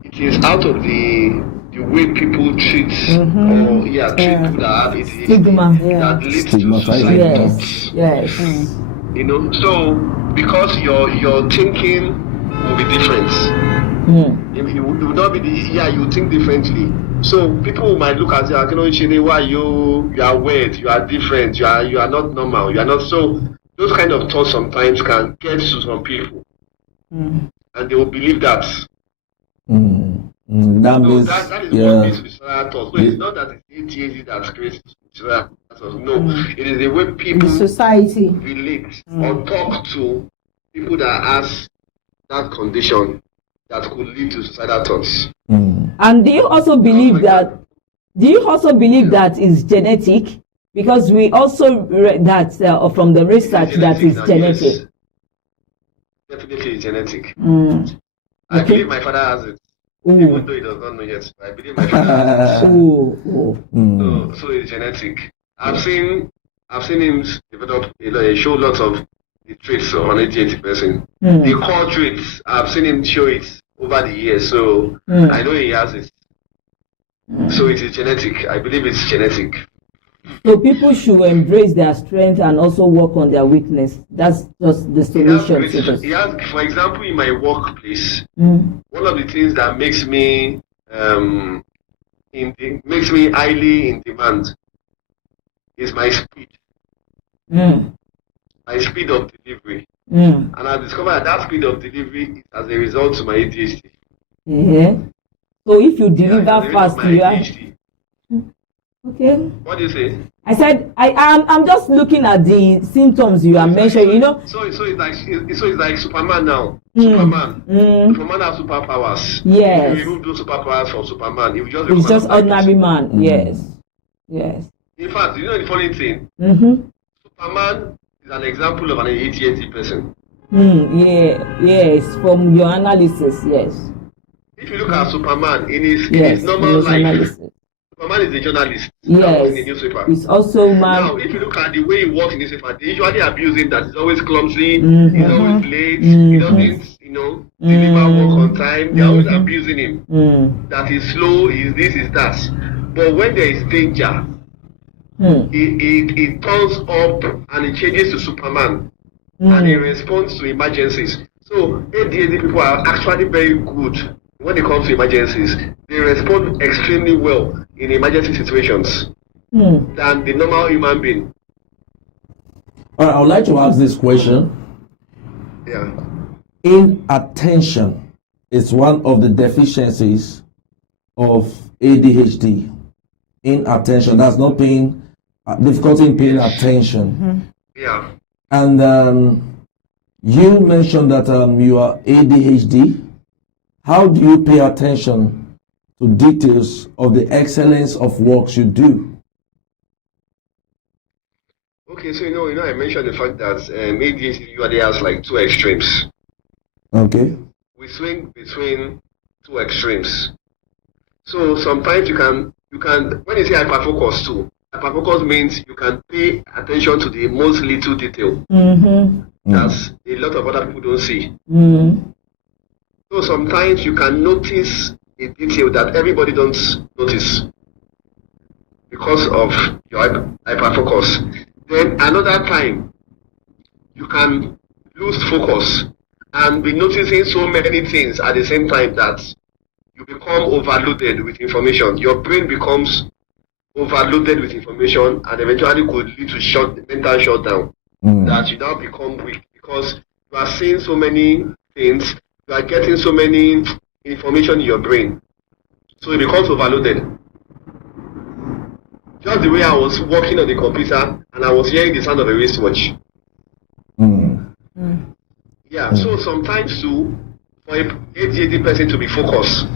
it is out of the way people treat treat people that have ADHD Stigma. that leads to Stigmatizing. suicide Yes, thoughts. yes. You know, so because your thinking will be different. It will not be you think differently. So people might look at you, why you are weird, you are different, you are not normal, you are not. So those kind of thoughts sometimes can get to some people, and they will believe that. That So means, that is what yeah. makes suicidal thoughts. So it's not that it's ADHD that creates suicidal thoughts. No, it is the way people In society. relate or talk to people that has that condition that could lead to suicidal thoughts. And do you also believe that? Do you also believe that is genetic? Because we also read that from the research that is now, genetic. yes. Definitely it's genetic. I Okay. believe my father has it. Ooh. Even though he does not know yet, but I believe my father has it. So it's genetic. I've seen him develop show lots of the traits of an ADHD person. The core traits, I've seen him show it over the years, so I know he has it. So it is genetic. I believe it's genetic. So people should embrace their strength and also work on their weakness. That's just the solution to this. For example, in my workplace, one of the things that makes me highly in demand is my speed. My speed of delivery. And I've discovered that speed of delivery is as a result of my ADHD. Yeah. So if you deliver as a result fast, of my you are ADHD. okay. What do you say? I said I'm just looking at the symptoms you are mentioning. You know. So it's like Superman now. Superman has superpowers. Yes. If you remove those superpowers from Superman, he will just It's become just an ordinary man. man. Yes. In fact, you know the funny thing? Superman is an example of an ADHD person. Yes. From your analysis, yes. If you look at Superman in his normal life, analysis. Superman is a journalist. Yes. In the newspaper. It's also Now, if you look at the way he works in the newspaper, they usually abuse him that he's always clumsy, he's always late, he doesn't, deliver work on time. They're always abusing him. That he's slow, he's this, he's that. But when there is danger, he turns up and he changes to Superman. And he responds to emergencies. So ADHD people are actually very good when it comes to emergencies. They respond extremely well in emergency situations than the normal human being. All right, I would like to ask this question. Yeah. Inattention is one of the deficiencies of ADHD. Inattention, that's not paying, difficulty in paying attention. Yeah. And you mentioned that you are ADHD. How do you pay attention to details of the excellence of works you do? Okay, so I mentioned the fact that ADHD usually has like two extremes. Okay. We swing between two extremes. So sometimes you can when you say hyperfocus too, hyperfocus means you can pay attention to the most little detail that a lot of other people don't see. So sometimes you can notice a detail that everybody don't notice because of your hyperfocus. Then another time you can lose focus and be noticing so many things at the same time that you become overloaded with information. Your brain becomes overloaded with information and eventually could lead to mental shutdown. That you now become weak because you are seeing so many things, you are getting so many information in your brain. So it becomes overloaded. Just the way I was working on the computer and I was hearing the sound of a wristwatch. Yeah, so sometimes for a ADHD person to be focused,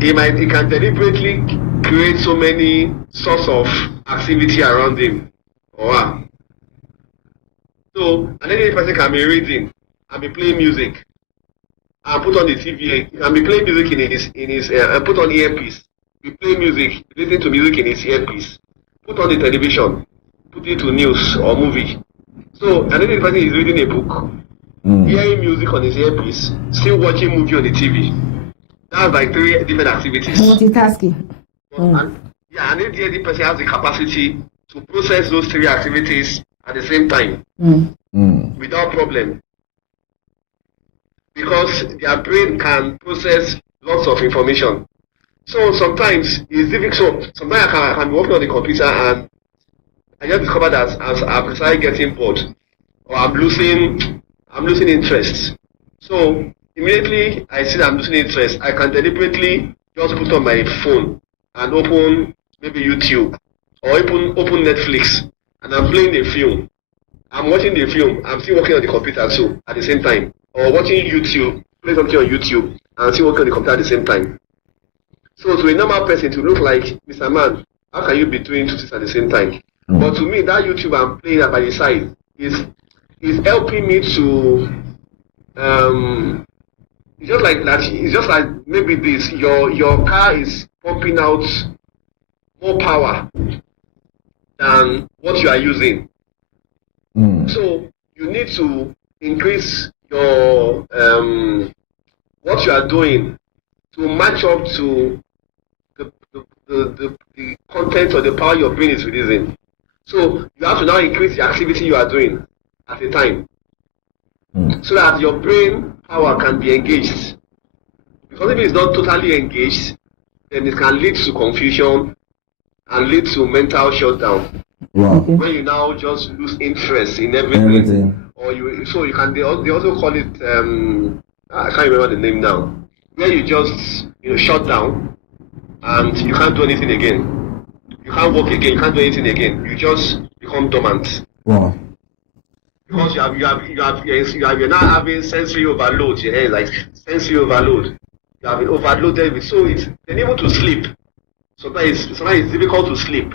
he can deliberately create so many sorts of activity around him or her. So, and any person can be reading and be playing music and put on the TV and be playing music in his put on earpiece, be playing music, listening to music in his earpiece, put on the television, put it to news or movie. So, and then the person is reading a book, hearing music on his earpiece, still watching movie on the TV. That's like 3 different activities. Multitasking. And, yeah, and then the person has the capacity to process those 3 activities at the same time without problem. Because their brain can process lots of information. So sometimes it's difficult. So sometimes I can be working on the computer and I just discovered that as I've started getting bored or I'm losing interest. So immediately I see that I'm losing interest, I can deliberately just put on my phone and open maybe YouTube or open Netflix and I'm playing the film. I'm watching the film, I'm still working on the computer too at the same time. Or watching YouTube, play something on YouTube and still working on the computer at the same time. So to a normal person to look like, Mr. Man, how can you be doing 2 things at the same time? But to me, that YouTube I'm playing that by the side is helping me to it's just like that. It's just like maybe this. Your car is pumping out more power than what you are using. So you need to increase your what you are doing to match up to the content or the power your brain is releasing. So you have to now increase the activity you are doing at a time, so that your brain power can be engaged. Because if it's not totally engaged, then it can lead to confusion and lead to mental shutdown. Wow. When you now just lose interest in everything. Or you can they also call it I can't remember the name now. Where you just shut down and you can't do anything again. You can't work again, you can't do anything again. You just become dormant. Wow. Because you're now having sensory overload. Your head like sensory overload. You have been overloaded with, so it's unable to sleep. Sometimes it's difficult to sleep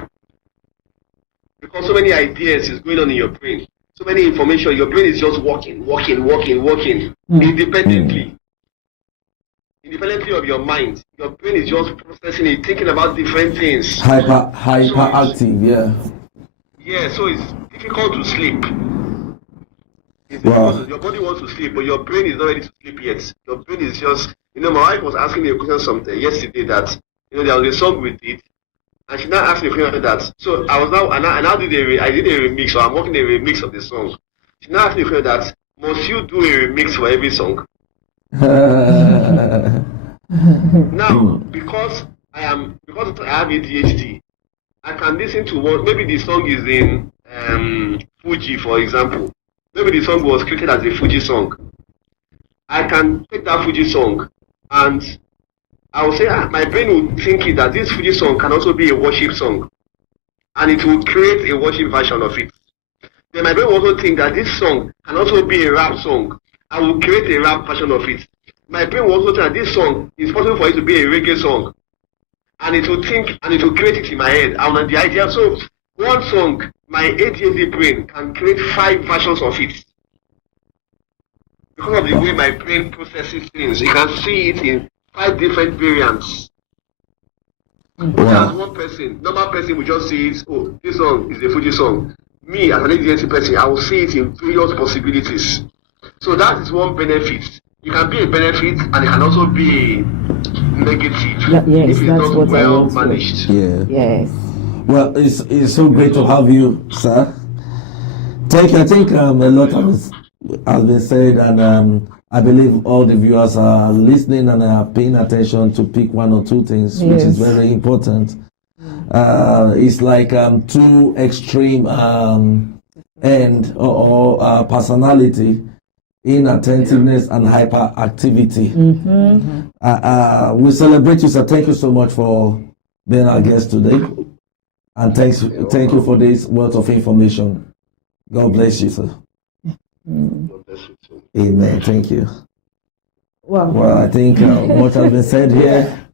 because so many ideas is going on in your brain. So many information, your brain is just working independently. Independently of your mind. Your brain is just processing it, thinking about different things. Hyperactive, yeah. Yeah, so it's difficult to sleep. Wow. Your body wants to sleep, but your brain is not ready to sleep yet. Your brain is just, my wife was asking me a question yesterday that, there was a song with it, and she now asked me a question that. So I did a remix, so I'm working a remix of the song. She now asked me a question that, must you do a remix for every song? Now, because I have ADHD, I can listen to one, maybe the song is in Fuji, for example. Maybe the song was created as a Fuji song. I can take that Fuji song and I will say, my brain will think that this Fuji song can also be a worship song. And it will create a worship version of it. Then my brain will also think that this song can also be a rap song. I will create a rap version of it. My brain will also think that this song is possible for it to be a reggae song. And it will think and it will create it in my head. I want the idea. So one song, my ADHD brain can create 5 versions of it. Because of the way my brain processes things, you can see it in 5 different variants. Wow. As one person, normal person will just see it, oh, this song is a Fuji song. Me, as an ADHD person, I will see it in various possibilities. So that is one benefit. It can be a benefit and it can also be negative if it's not well managed. Yeah. Yes. Well, it's so great to have you, sir. Thank you. I think a lot has been said, and I believe all the viewers are listening and are paying attention to pick 1 or 2 things, which is very important. It's like 2 extreme end or personality, inattentiveness and hyperactivity. We celebrate you, sir. Thank you so much for being our guest today. And thank you for this wealth of information. God bless you, sir. God bless you too. Amen. Thank you. Well, Well, I think much has been said here.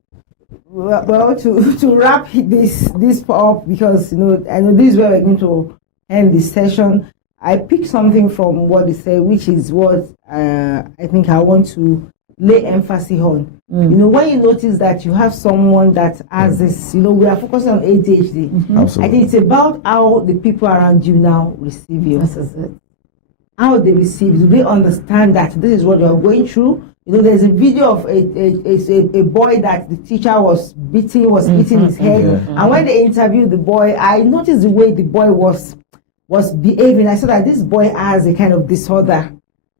well, to wrap this up, because I know this is where we're going to end this session. I picked something from what they say, which is what I think I want to lay emphasis on. When you notice that you have someone that has this, we are focusing on ADHD. Absolutely. I think it's about how the people around you now receive you. How they receive. Do they understand that this is what you are going through? There's a video of a boy that the teacher was beating his head. And when they interviewed the boy, I noticed the way the boy was behaving. I saw that this boy has a kind of disorder.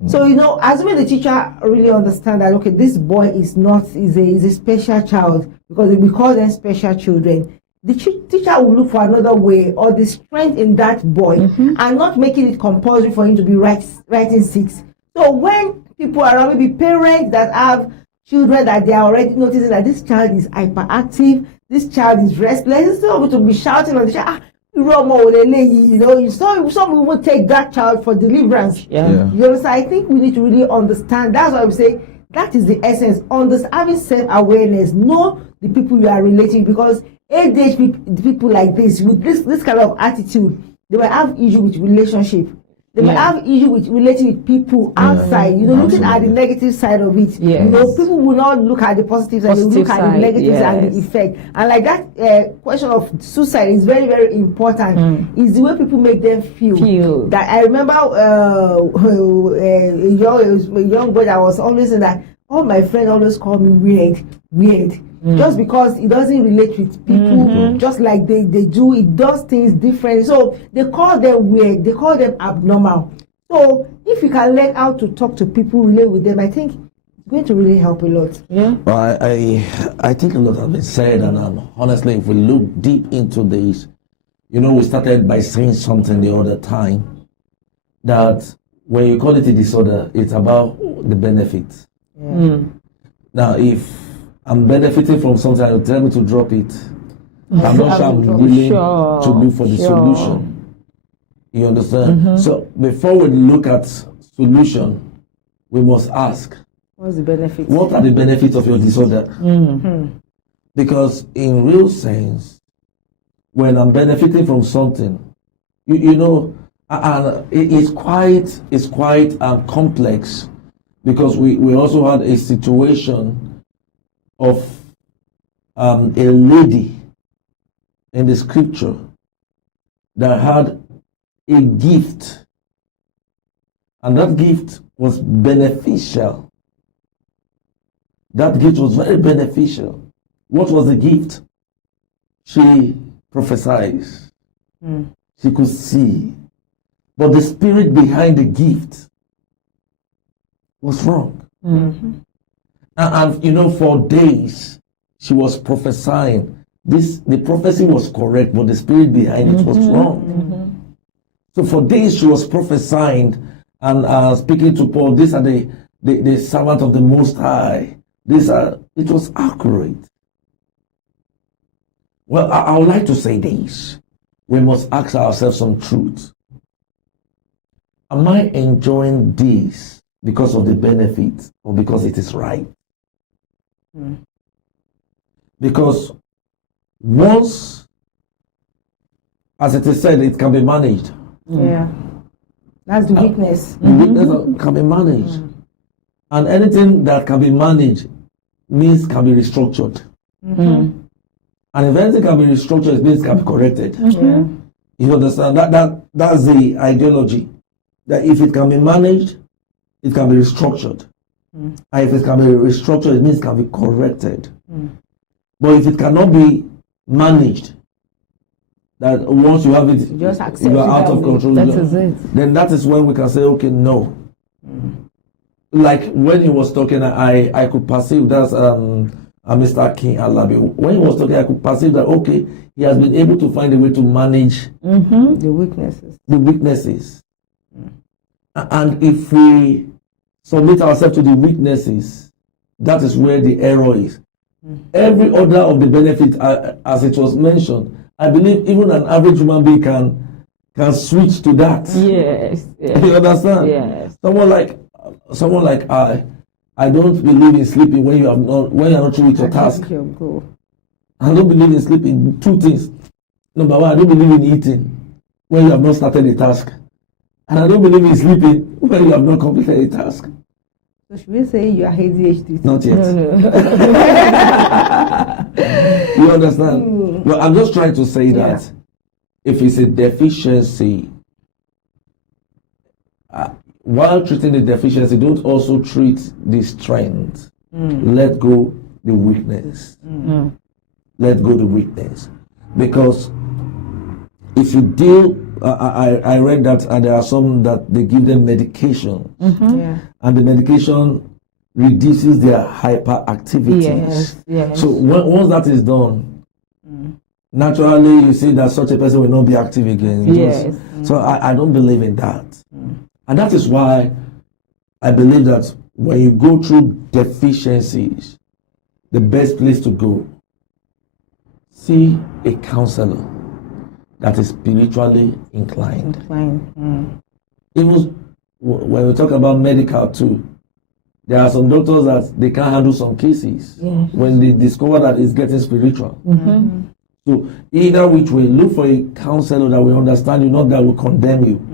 So, assuming the teacher really understand that, okay, this boy is a special child, because we call them special children. The teacher will look for another way, or the strength in that boy, and not making it compulsory for him to be writing 6. So when people around, maybe parents that have children that they are already noticing that this child is hyperactive, this child is restless, instead of to be shouting on the child, some will take that child for deliverance. Yeah. You understand? I think we need to really understand. That's why I would say that is the essence. Having self-awareness, know the people you are relating, because ADHD people like this, with this kind of attitude, they will have issue with relationship. They will have issue with relating with people outside. Looking at the negative side of it. Yes. People will not look at the positive side. They will look at the negatives and the effect. And like that question of suicide is very, very important. Is the way people make them feel. That I remember a young boy that was always saying that all my friends always call me weird. Just because it doesn't relate with people, just like they do, it does things different. So they call them weird, they call them abnormal. So if you can learn how to talk to people, relate with them, I think it's going to really help a lot. Yeah. Well, I think a lot has been said, and honestly, if we look deep into this, we started by saying something the other time, that when you call it a disorder, it's about the benefits. Now, if I'm benefiting from something, you tell me to drop it, I'm not sure I'm willing to look for the solution. You understand? So before we look at solution, we must ask, what's the benefit? What are the benefits of your disorder? Because in real sense, when I'm benefiting from something, and it's quite complex, because we also had a situation of a lady in the scripture that had a gift, and that gift was beneficial. That gift was very beneficial. What was the gift? She prophesied. She could see. But the spirit behind the gift was wrong. And for days she was prophesying. The prophecy was correct, but the spirit behind it was wrong. So for days she was prophesying and speaking to Paul. These are the servant of the Most High. It was accurate. Well, I would like to say this. We must ask ourselves some truth. Am I enjoying this because of the benefits, or because it is right? Because once, as it is said, it can be managed. That's the weakness. The weakness can be managed. And anything that can be managed means can be restructured. And if anything can be restructured, it means can be corrected. You understand? That's the ideology. That if it can be managed, it can be restructured. And if it can be restructured, it means it can be corrected. But if it cannot be managed, that once you have it, you are out of control, then that is when we can say, okay, no. Like when he was talking, I could perceive that's Mr. King Alabi. When he was talking, I could perceive that, okay, he has been able to find a way to manage the weaknesses. And if we submit ourselves to the weaknesses, that is where the error is. Every other of the benefit, as it was mentioned, I believe even an average human being can switch to that. Yes. You understand? Yes. Someone like I don't believe in sleeping when you are not through with your task. I don't believe in sleeping. Two things. Number one, I don't believe in eating when you have not started a task. And I don't believe in sleeping when you have not completed a task. So should we say you are ADHD? Not yet. No. You understand? Well, I'm just trying to say that if it's a deficiency, while treating the deficiency, don't also treat the strength. Let go the weakness. Let go the weakness. Because if you deal, I read that there are some that they give them medication, Yeah. and the medication reduces their hyperactivities. Yes, yes. So once that is done, naturally you see that such a person will not be active again. Yes. So I don't believe in that. And that is why I believe that when you go through deficiencies, the best place to go, see a counselor that is spiritually inclined. Even when we talk about medical too, there are some doctors that they can't handle some cases when they discover that it's getting spiritual. So either which way, look for a counselor that will understand you, not that will condemn you.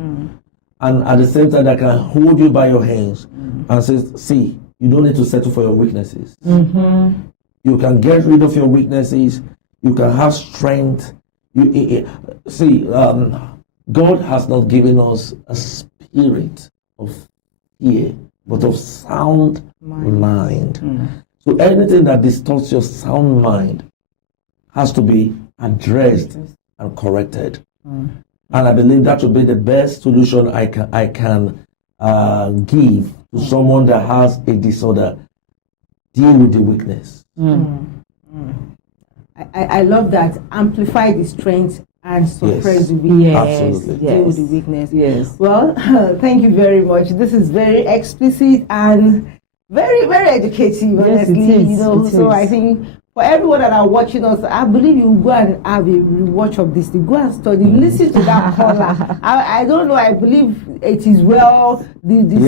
And at the same time that can hold you by your hands and says, see, you don't need to settle for your weaknesses. You can get rid of your weaknesses. You can have strength. God has not given us a spirit of fear, but of sound mind. So anything that distorts your sound mind has to be addressed and corrected. And I believe that will be the best solution I can give to someone that has a disorder. Deal with the weakness. I love that. Amplify the strength and suppress the Yes, weakness. Absolutely. Deal with the weakness. Yes. Well, thank you very much. This is very explicit and very, very educative, Yes, honestly. it is. You know, It so is. I think for everyone that are watching us, I believe you will go and have a rewatch of this. You go and study, listen to that caller. I don't know. I believe it is well. The sound is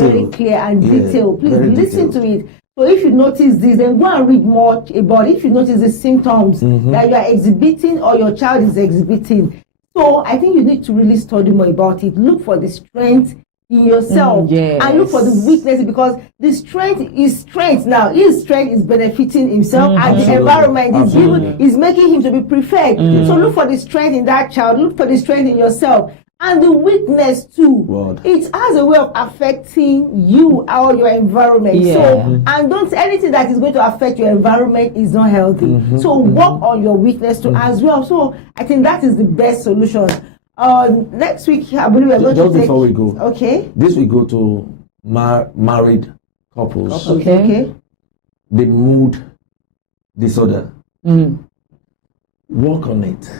very detailed. clear and Yeah, detailed. Please very listen detailed. to it. So if you notice this, then go and read more about it. If you notice the symptoms that you are exhibiting or your child is exhibiting. So I think you need to really study more about it. Look for the strength in yourself and look for the weakness, because the strength is strength now. His strength is benefiting himself and the Absolutely. environment is Absolutely. is making him to be preferred. So look for the strength in that child. Look for the strength in yourself. And the weakness too, Word. it has a way of affecting you or your environment. Yeah. So, and don't anything that is going to affect your environment is not healthy. So work on your weakness too as well. So I think that is the best solution. Next week, I believe we're going Just to take. before we go, Okay. this we go to married couples. Okay. The mood disorder. Work on it.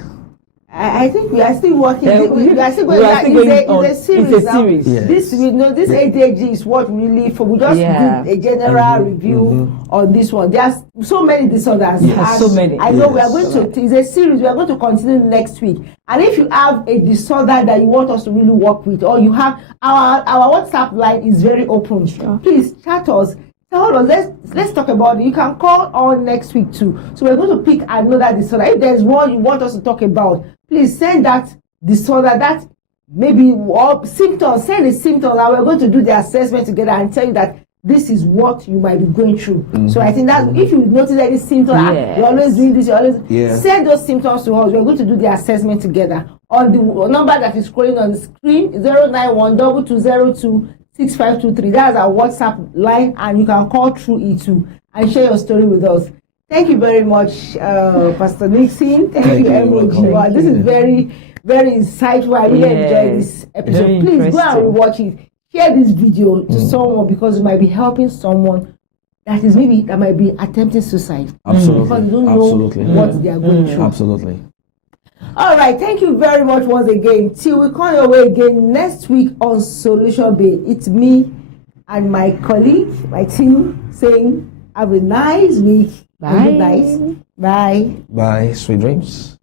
I think we are still working. Yeah, we are still going. we are still going on. It's a series. It's a now. series. Yes. This this ADHD is what really for. We just Yeah. did a general review on this one. There's so many disorders. Yes, so many. I know we are Yes. going to. It's a series. We are going to continue next week. And if you have a disorder that you want us to really work with, or you have our WhatsApp line is very open. Please chat us. Tell us, let's talk about it. You can call on next week too. So we're going to pick another disorder. If there's one you want us to talk about, please send that disorder, that maybe or symptoms, send the symptoms, and we're going to do the assessment together and tell you that this is what you might be going through. So I think that if you notice any symptom, Yes. you're always doing this, you always Yeah. send those symptoms to us. We're going to do the assessment together on the number that is scrolling on the screen, 09122026523. That's our WhatsApp line, and you can call through it too and share your story with us. Thank you very much, Pastor Nixon. Thank you, you. MOG. Welcome. Wow, this is very, very insightful. I really enjoyed this episode. Very Please go interesting. and rewatch it. Share this video to someone, because you might be helping someone that might be attempting suicide. Absolutely. Because you don't Absolutely. know what they are going through. Absolutely. All right, thank you very much once again. Till we come your way again next week on Solution Bay. It's me and my colleague, my team, saying have a nice week. Bye. Good night. Bye. Bye. Sweet dreams.